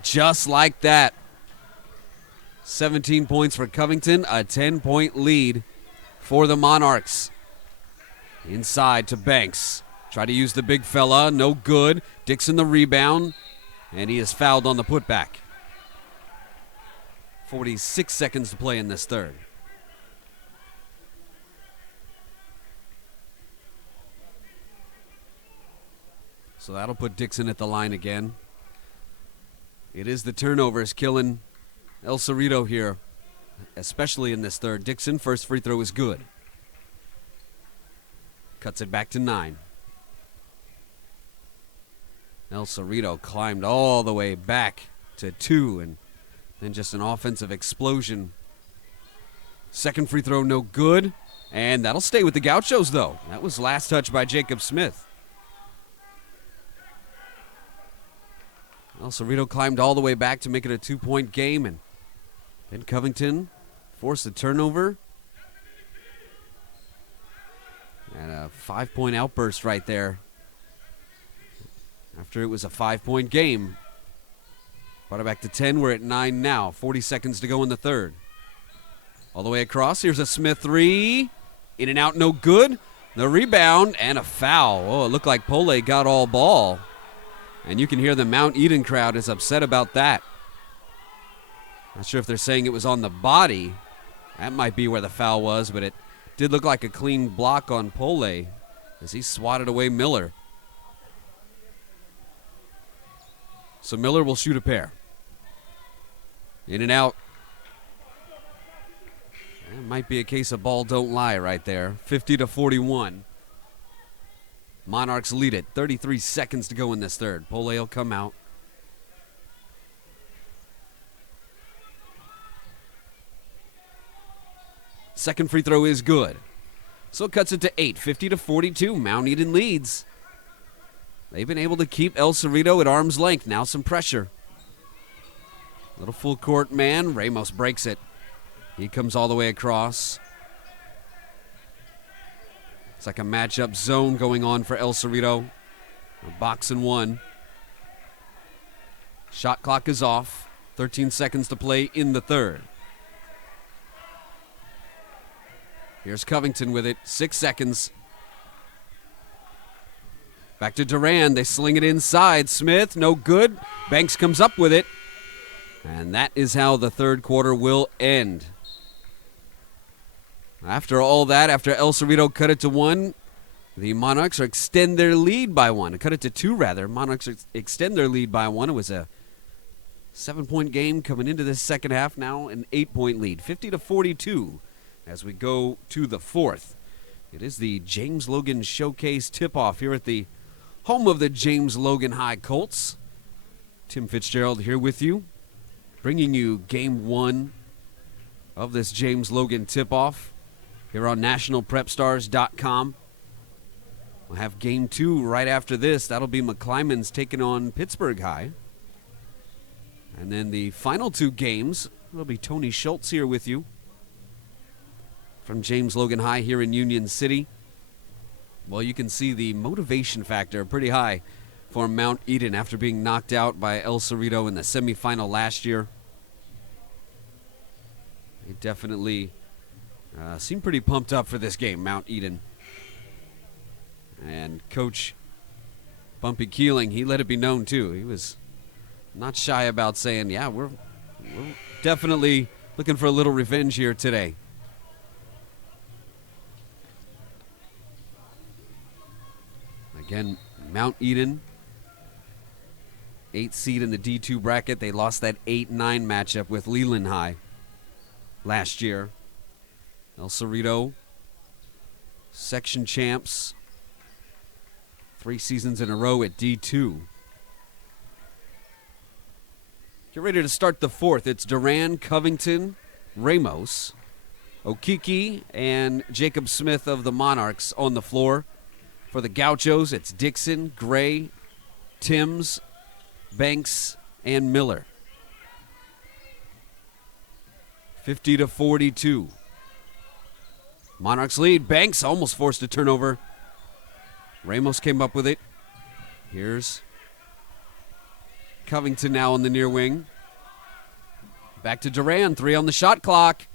Just like that. 17 points for Covington, a 10-point lead for the Monarchs. Inside to Banks. Try to use the big fella, no good. Dixon the rebound, and he is fouled on the putback. 46 seconds to play in this third. So that'll put Dixon at the line again. It is the turnovers killing El Cerrito here, especially in this third. Dixon, first free throw is good. Cuts it back to 9. El Cerrito climbed all the way back to 2, and then just an offensive explosion. Second free throw, no good. And that'll stay with the Gauchos, though. That was last touch by Jacob Smith. El Cerrito climbed all the way back to make it a 2-point game, and then Covington forced a turnover. And a 5-point outburst right there. After it was a 5-point game. Brought it back to 10. We're at 9 now. 40 seconds to go in the third. All the way across. Here's a Smith three. In and out, no good. The rebound and a foul. Oh, it looked like Pole got all ball. And you can hear the Mount Eden crowd is upset about that. Not sure if they're saying it was on the body. That might be where the foul was, but it did look like a clean block on Pole as he swatted away Miller. So Miller will shoot a pair. In and out. That might be a case of ball don't lie right there. 50-41. Monarchs lead it. 33 seconds to go in this third. Pole will come out. Second free throw is good. So it cuts it to 8. 50-42. Mount Eden leads. They've been able to keep El Cerrito at arm's length. Now some pressure. Little full court man. Ramos breaks it. He comes all the way across. It's like a matchup zone going on for El Cerrito. A box and one. Shot clock is off. 13 seconds to play in the third. Here's Covington with it. 6 seconds. Back to Duran. They sling it inside. Smith, no good. Banks comes up with it. And that is how the third quarter will end. After all that, after El Cerrito cut it to 1, the Monarchs extend their lead by 1. Cut it to 2, rather. Monarchs extend their lead by 1. It was a 7-point game coming into this second half. Now an 8-point lead. 50-42 as we go to the fourth. It is the James Logan Showcase tip-off here at the home of the James Logan High Colts. Tim Fitzgerald here with you, bringing you Game 1 of this James Logan tip-off here on NationalPrepStars.com. We'll have Game 2 right after this. That'll be McClymonds taking on Pittsburgh High. And then the final 2 games, it'll be Tony Schultz here with you from James Logan High here in Union City. Well, you can see the motivation factor pretty high for Mount Eden after being knocked out by El Cerrito in the semifinal last year. They definitely seem pretty pumped up for this game, Mount Eden. And Coach Bumpy Keeling, he let it be known too. He was not shy about saying, yeah, we're definitely looking for a little revenge here today. Again, Mount Eden, 8th seed in the D2 bracket. They lost that 8-9 matchup with Leland High last year. El Cerrito, section champs, 3 seasons in a row at D2. Get ready to start the fourth. It's Duran, Covington, Ramos, Okiki, and Jacob Smith of the Monarchs on the floor. For the Gauchos, it's Dixon, Gray, Timms, Banks, and Miller. 50-42. Monarchs lead. Banks almost forced a turnover. Ramos came up with it. Here's Covington now on the near wing. back to Duran. 3 on the shot clock.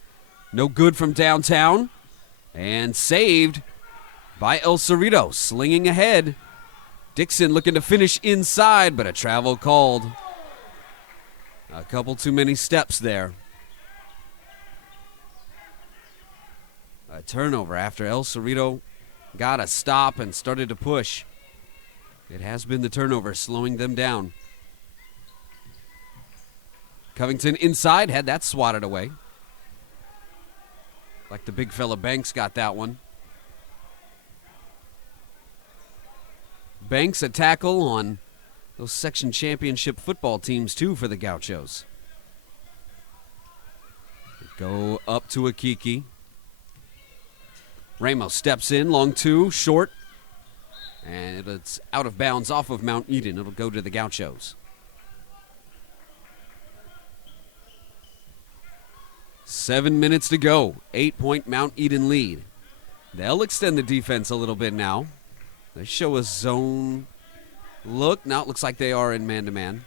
No good from downtown. And saved by El Cerrito. Slinging ahead. Dixon looking to finish inside, but a travel called. A couple too many steps there. A turnover after El Cerrito got a stop and started to push. It has been the turnover slowing them down. Covington inside, had that swatted away. Like the big fella Banks got that one. Banks a tackle on those section championship football teams too for the Gauchos. Go up to Akiki. Ramos steps in, long 2, short. And it's out of bounds off of Mount Eden. It'll go to the Gauchos. 7 minutes to go. 8-point Mount Eden lead. They'll extend the defense a little bit now. They show a zone look. Now it looks like they are in man-to-man.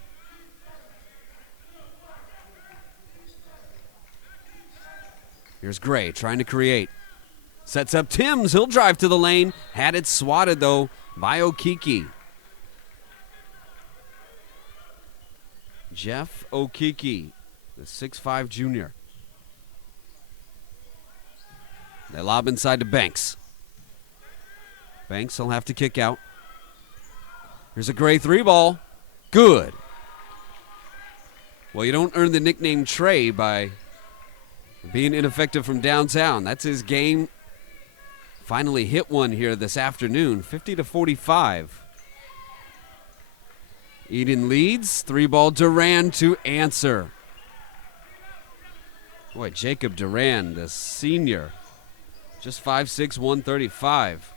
Here's Gray trying to create. Sets up Timms. He'll drive to the lane. Had it swatted, though, by Okiki. Jeff Okiki, the 6'5 junior. They lob inside to Banks. Banks will have to kick out. Here's a Gray 3-ball. Good. Well, you don't earn the nickname Trey by being ineffective from downtown. That's his game. Finally hit one here this afternoon, 50-45. Eden leads. 3-ball Duran to answer. Boy, Jacob Duran, the senior, just 5'6", 135.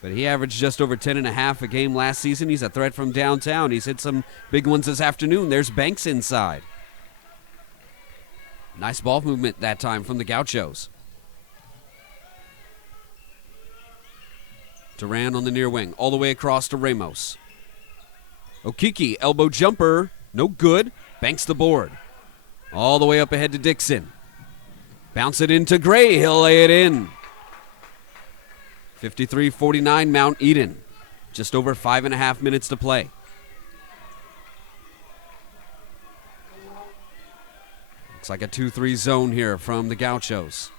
But he averaged just over 10.5 a game last season. He's a threat from downtown. He's hit some big ones this afternoon. There's Banks inside. Nice ball movement that time from the Gauchos. Duran on the near wing, all the way across to Ramos. Okiki, elbow jumper, no good. Banks the board. All the way up ahead to Dixon. Bounce it into Gray, he'll lay it in. 53-49 Mount Eden. Just over 5.5 minutes to play. Looks like a 2-3 zone here from the Gauchos.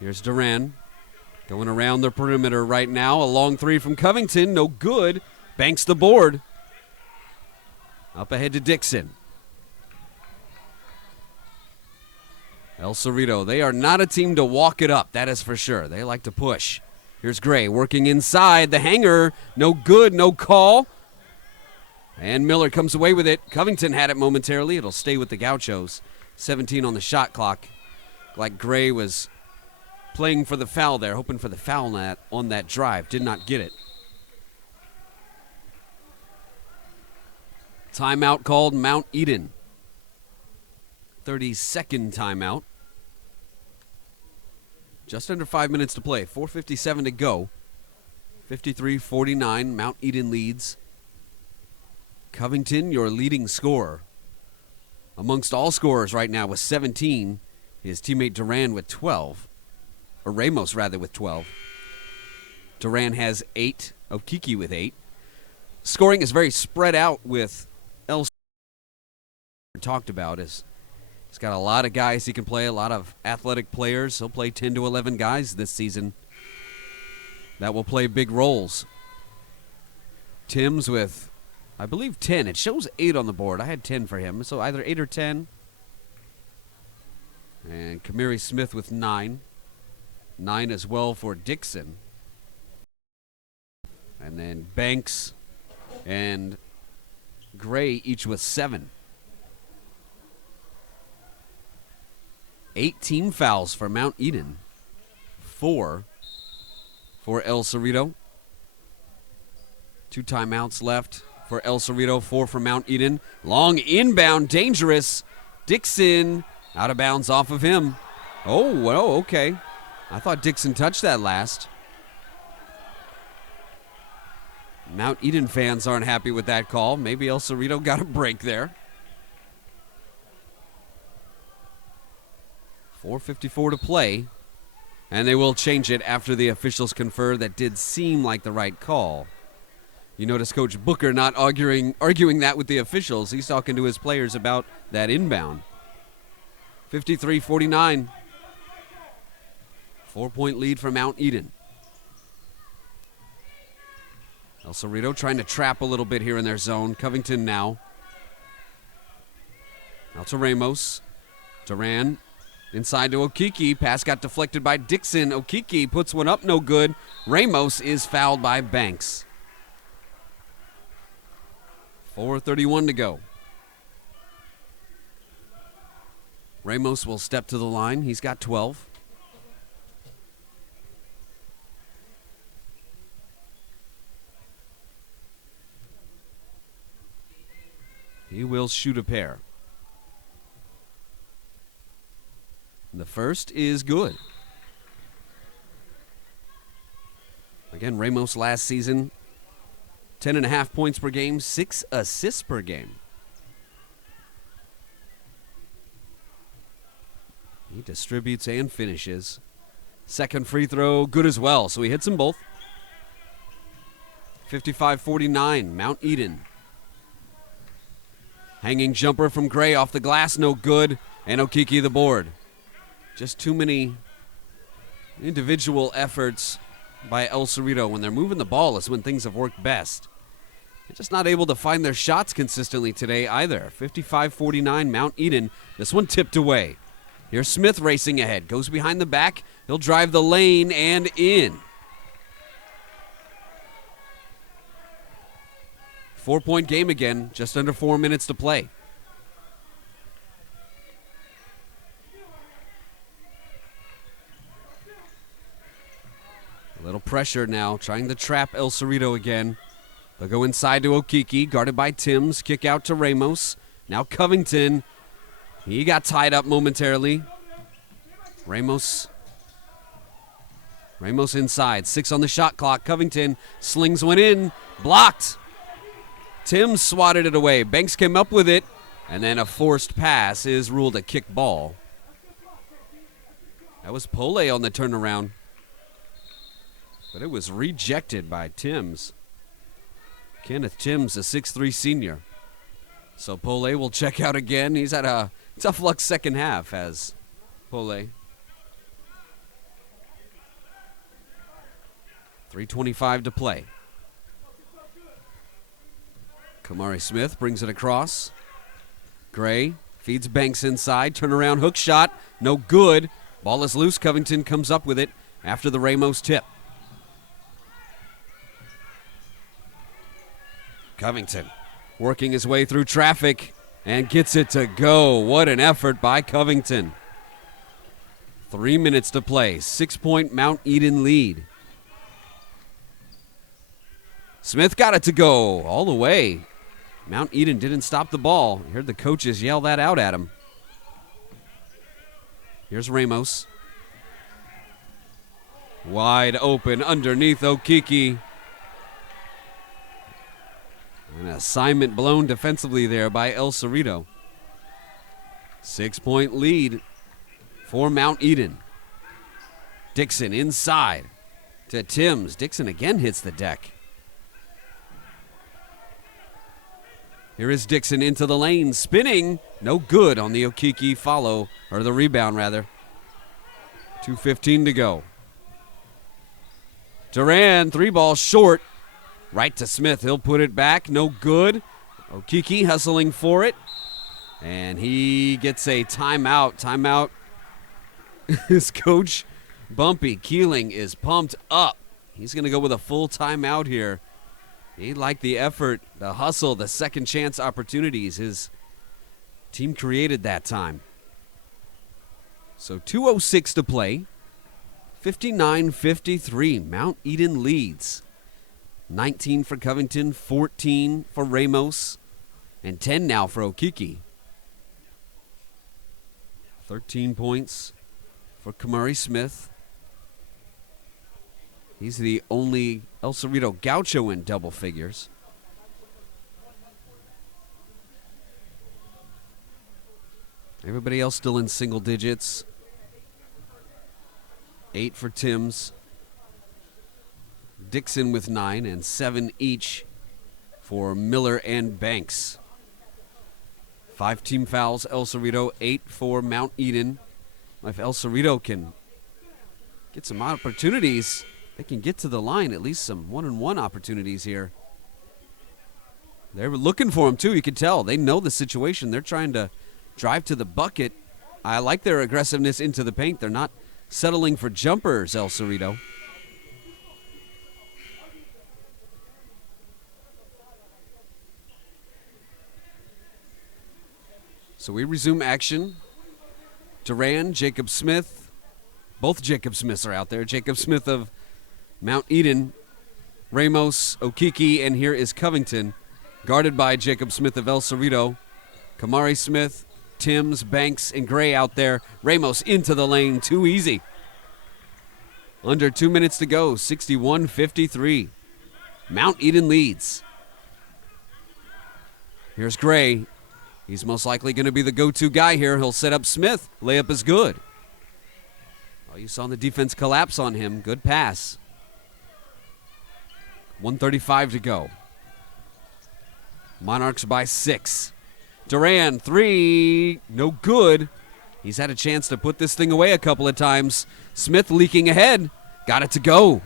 Here's Duran going around the perimeter right now. A long 3 from Covington, no good. Banks the board. Up ahead to Dixon. El Cerrito, they are not a team to walk it up, that is for sure. They like to push. Here's Gray working inside. The hanger, no good, no call. And Miller comes away with it. Covington had it momentarily. It'll stay with the Gauchos. 17 on the shot clock. Like Gray was playing for the foul there, hoping for the foul on that drive. Did not get it. Timeout called Mount Eden. 32nd timeout. Just under 5 minutes to play. 4:57 to go. 53-49. Mount Eden leads. Covington, your leading scorer. Amongst all scorers right now with 17. His teammate Duran with 12. Or Ramos, rather, with 12. Duran has 8. Okiki with 8. Scoring is very spread out with El talked about. He's got a lot of guys he can play, a lot of athletic players. He'll play 10 to 11 guys this season that will play big roles. Timms with, I believe, 10. It shows 8 on the board. I had 10 for him, so either 8 or 10. And Kamari Smith with 9. 9 as well for Dixon. And then Banks and Gray each with 7. 18 fouls for Mount Eden. 4 for El Cerrito. 2 timeouts left for El Cerrito. 4 for Mount Eden. Long inbound, dangerous. Dixon out of bounds off of him. Oh, well, okay. I thought Dixon touched that last. Mount Eden fans aren't happy with that call. Maybe El Cerrito got a break there. 4:54 to play. And they will change it after the officials confer that did seem like the right call. You notice Coach Booker not arguing that with the officials. He's talking to his players about that inbound. 53-49. 4-point lead for Mount Eden. El Cerrito trying to trap a little bit here in their zone. Covington now. Out to Ramos. Duran inside to Okiki. Pass got deflected by Dixon. Okiki puts one up, no good. Ramos is fouled by Banks. 4:31 to go. Ramos will step to the line. He's got 12. He will shoot a pair. The first is good. Again, Ramos last season, 10.5 points per game, 6 assists per game. He distributes and finishes. Second free throw, good as well, so he hits them both. 55-49, Mount Eden. Hanging jumper from Gray off the glass, no good, and Okiki the board. Just too many individual efforts by El Cerrito. When they're moving the ball is when things have worked best. They're just not able to find their shots consistently today either. 55-49, Mount Eden. This one tipped away. Here's Smith racing ahead. Goes behind the back. He'll drive the lane and in. 4-point game again. Just under 4 minutes to play. A little pressure now, trying to trap El Cerrito again. They'll go inside to Okiki, guarded by Timms. Kick out to Ramos. Now Covington. He got tied up momentarily. Ramos inside. 6 on the shot clock. Covington slings one in. Blocked. Timms swatted it away. Banks came up with it. And then a forced pass is ruled a kick ball. That was Pole on the turnaround. But it was rejected by Timms. Kenneth Timms, a 6'3 senior. So Pole will check out again. He's had a tough luck second half, has Pole. 3:25 to play. Kamari Smith brings it across. Gray feeds Banks inside. Turnaround hook shot. No good. Ball is loose. Covington comes up with it after the Ramos tip. Covington working his way through traffic and gets it to go. What an effort by Covington. 3 minutes to play. 6-point Mount Eden lead. Smith got it to go all the way. Mount Eden didn't stop the ball. You heard the coaches yell that out at him. Here's Ramos. Wide open underneath Okiki. An assignment blown defensively there by El Cerrito. 6-point lead for Mount Eden. Dixon inside to Timms. Dixon again hits the deck. Here is Dixon into the lane, spinning. No good on the Okiki follow, or the rebound rather. 2:15 to go. Duran, 3-ball short. Right to Smith. He'll put it back. No good. Okiki hustling for it. And he gets a timeout. Timeout. His coach, Bumpy Keeling, is pumped up. He's going to go with a full timeout here. He liked the effort, the hustle, the second chance opportunities his team created that time. So 2:06 to play. 59-53. Mount Eden leads. 19 for Covington, 14 for Ramos, and 10 now for Okiki. 13 points for Kamari Smith. He's the only El Cerrito Gaucho in double figures. Everybody else still in single digits. 8 for Timms. Dixon with 9 and 7 each for Miller and Banks. 5 team fouls, El Cerrito, 8 for Mount Eden. If El Cerrito can get some opportunities, they can get to the line, at least some one-on-one opportunities here. They're looking for him, too. You can tell. They know the situation. They're trying to drive to the bucket. I like their aggressiveness into the paint. They're not settling for jumpers, El Cerrito. So we resume action. Duran, Jacob Smith. Both Jacob Smiths are out there. Jacob Smith of Mount Eden, Ramos, Okiki, and here is Covington, guarded by Jacob Smith of El Cerrito. Kamari Smith, Timms, Banks, and Gray out there. Ramos into the lane, too easy. Under 2 minutes to go, 61-53. Mount Eden leads. Here's Gray. He's most likely going to be the go-to guy here. He'll set up Smith. Layup is good. Oh, you saw the defense collapse on him. Good pass. 1:35 to go. Monarchs by 6. Duran, 3. No good. He's had a chance to put this thing away a couple of times. Smith leaking ahead. Got it to go.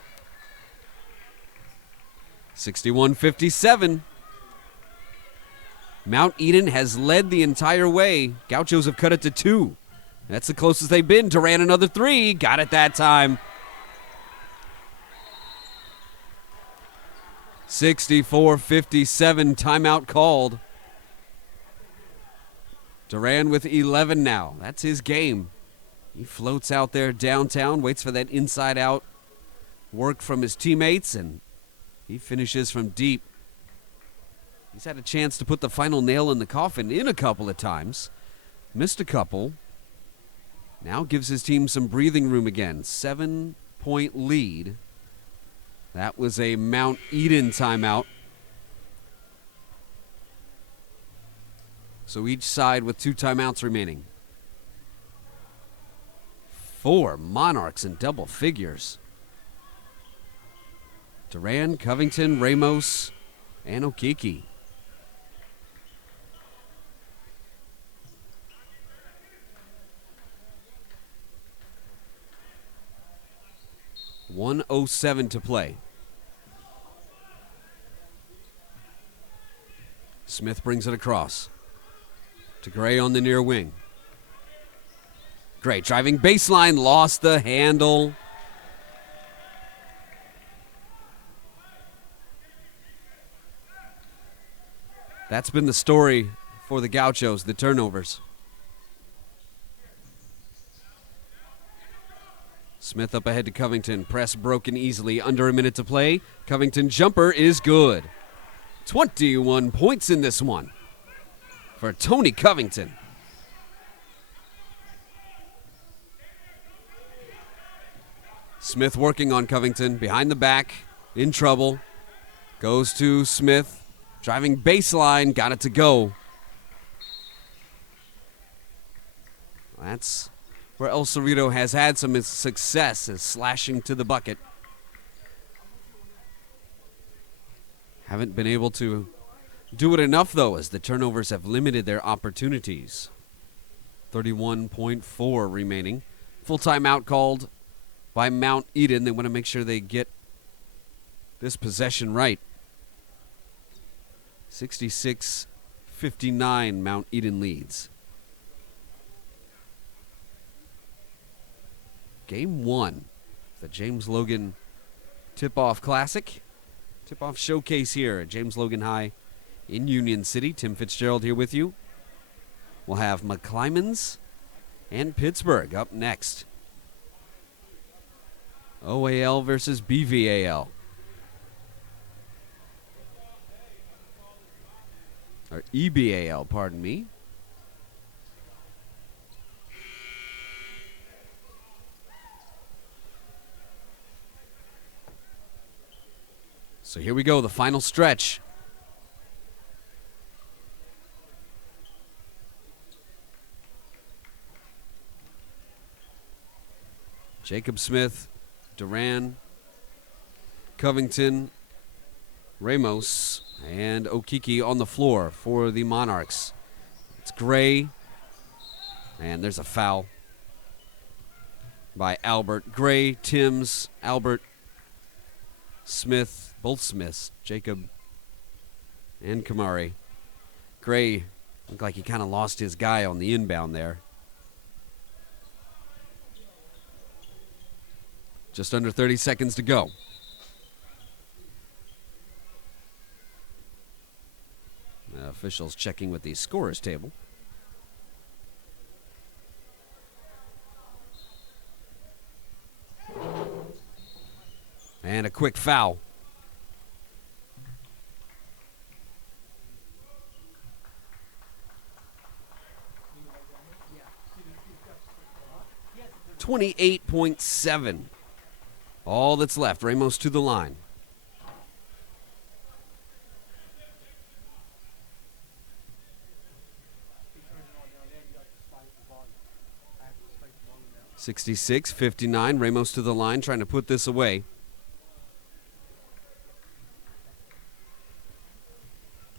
61-57. Mount Eden has led the entire way. Gauchos have cut it to 2. That's the closest they've been. Duran, another 3. Got it that time. 64-57. Timeout called. Duran with 11 now. That's his game. He floats out there downtown, waits for that inside-out work from his teammates, and he finishes from deep. He's had a chance to put the final nail in the coffin in a couple of times. Missed a couple. Now gives his team some breathing room again. 7-point lead. That was a Mount Eden timeout. So each side with 2 timeouts remaining. 4 Monarchs in double figures. Duran, Covington, Ramos, and Okiki. .107 to play. Smith brings it across to Gray on the near wing. Gray driving baseline, lost the handle. That's been the story for the Gauchos, the turnovers. Smith up ahead to Covington. Press broken easily. Under a minute to play. Covington jumper is good. 21 points in this one for Tony Covington. Smith working on Covington. Behind the back. In trouble. Goes to Smith. Driving baseline. Got it to go. That's where El Cerrito has had some success, is slashing to the bucket. Haven't been able to do it enough, though, as the turnovers have limited their opportunities. 31.4 remaining. Full timeout called by Mount Eden. They want to make sure they get this possession right. 66-59, Mount Eden leads. Game 1, the James Logan Tip-Off Classic. Tip-Off Showcase here at James Logan High in Union City. Tim Fitzgerald here with you. We'll have McClymonds and Pittsburgh up next. OAL versus BVAL. Or EBAL, pardon me. So here we go, the final stretch. Jacob Smith, Duran, Covington, Ramos, and Okiki on the floor for the Monarchs. It's Gray, and there's a foul by Albert. Gray, Timms, Albert, Smith, both Smiths, Jacob and Kamari. Gray looked like he kind of lost his guy on the inbound there. Just under 30 seconds to go. Officials checking with the scorer's table. And a quick foul. .7. All that's left. Ramos to the line. .66-59. Ramos to the line, trying to put this away.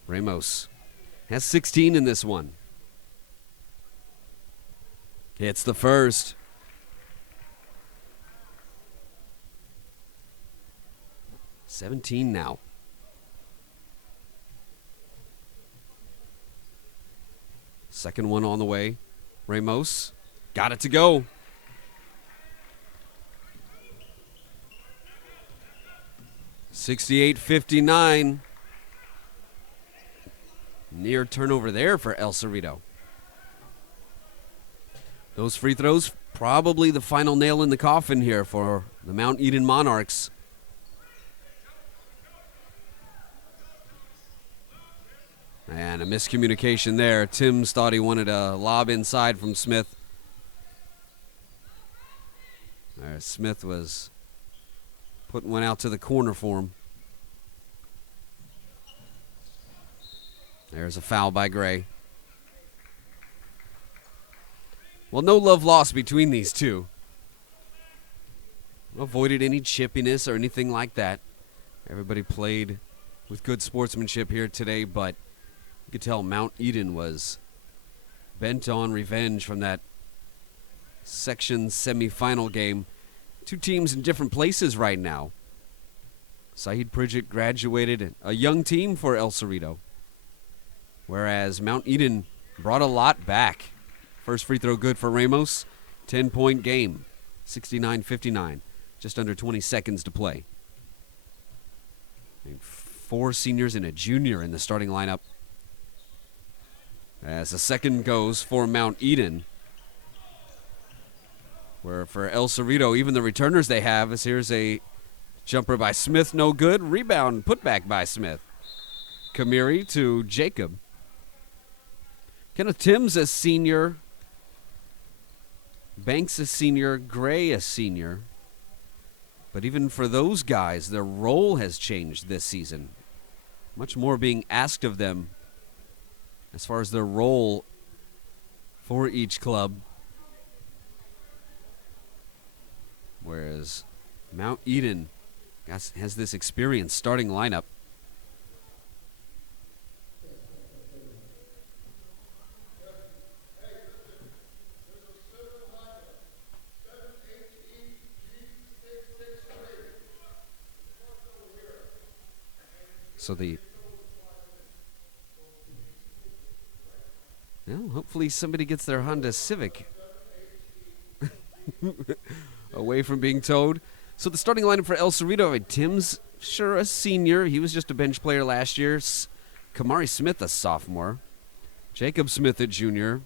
Ramos has 16 in this one. Hits the first. .17 now. Second one on the way. Ramos got it to go. .68-59. Near turnover there for El Cerrito. Those free throws, probably the final nail in the coffin here for the Mount Eden Monarchs. And a miscommunication there. Timms thought he wanted a lob inside from Smith. Smith was putting one out to the corner for him. There's a foul by Gray. Well, no love lost between these two. Avoided any chippiness or anything like that. Everybody played with good sportsmanship here today, but you could tell Mount Eden was bent on revenge from that section semifinal game. Two teams in different places right now. Saeed Pridgett graduated, a young team for El Cerrito, whereas Mount Eden brought a lot back. First free throw good for Ramos. 10-point game, 69-59. Just under 20 seconds to play. And 4 seniors and a junior in the starting lineup. As the second goes for Mount Eden, where for El Cerrito, even the returners they have, is here's a jumper by Smith, no good. Rebound, put back by Smith. Kamiri to Jacob. Kenneth Timms a senior. Banks a senior. Gray a senior. But even for those guys, their role has changed this season. Much more being asked of them as far as their role for each club. Whereas Mount Eden has this experienced starting lineup. So hopefully somebody gets their Honda Civic away from being towed. So the starting lineup for El Cerrito, Timms, sure, a senior. He was just a bench player last year. Kamari Smith, a sophomore. Jacob Smith, a junior.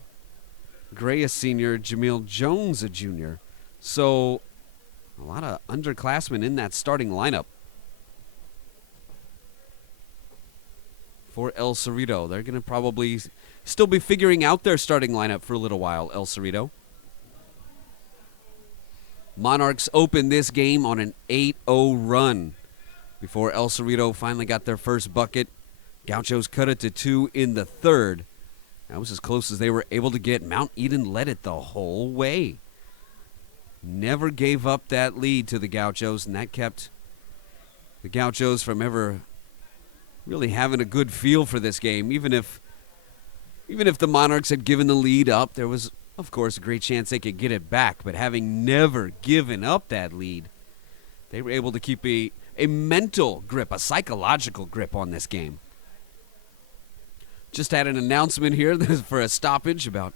Gray, a senior. Jameel Jones, a junior. So a lot of underclassmen in that starting lineup for El Cerrito. They're going to probably still be figuring out their starting lineup for a little while, El Cerrito. Monarchs open this game on an 8-0 run before El Cerrito finally got their first bucket. Gauchos cut it to 2 in the third. That was as close as they were able to get. Mount Eden led it the whole way. Never gave up that lead to the Gauchos, and that kept the Gauchos from ever really having a good feel for this game. Even if the Monarchs had given the lead up, there was, of course, a great chance they could get it back. But having never given up that lead, they were able to keep a mental grip, a psychological grip on this game. Just had an announcement here for a stoppage about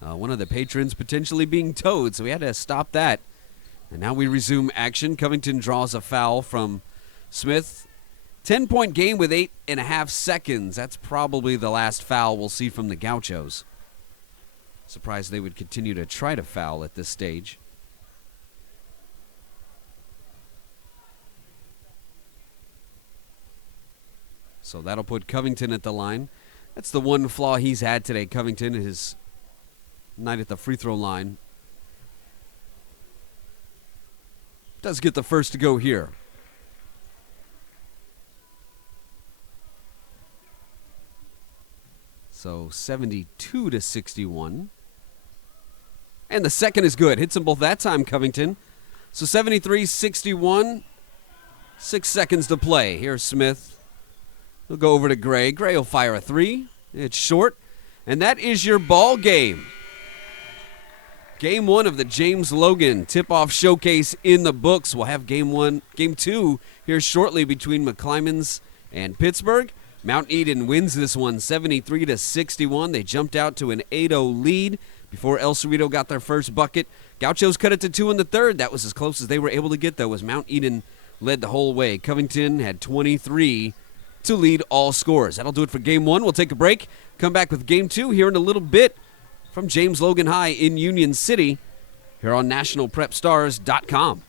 one of the patrons potentially being towed, so we had to stop that. And now we resume action. Covington draws a foul from Smith. 10-point game with 8.5 seconds. That's probably the last foul we'll see from the Gauchos. Surprised they would continue to try to foul at this stage. So that'll put Covington at the line. That's the one flaw he's had today, Covington, his night at the free throw line. Does get the first to go here. So 72-61. And the second is good. Hits them both that time, Covington. So 73-61. 6 seconds to play. Here's Smith. He'll go over to Gray. Gray will fire a three. It's short. And that is your ball game. Game 1 of the James Logan tip-off showcase in the books. We'll have game 2 here shortly between McClymonds and Pittsburgh. Mount Eden wins this one 73-61. They jumped out to an 8-0 lead before El Cerrito got their first bucket. Gauchos cut it to 2 in the third. That was as close as they were able to get, though, as Mount Eden led the whole way. Covington had 23 to lead all scores. That'll do it for game 1. We'll take a break. Come back with game 2 here in a little bit from James Logan High in Union City here on NationalPrepStars.com.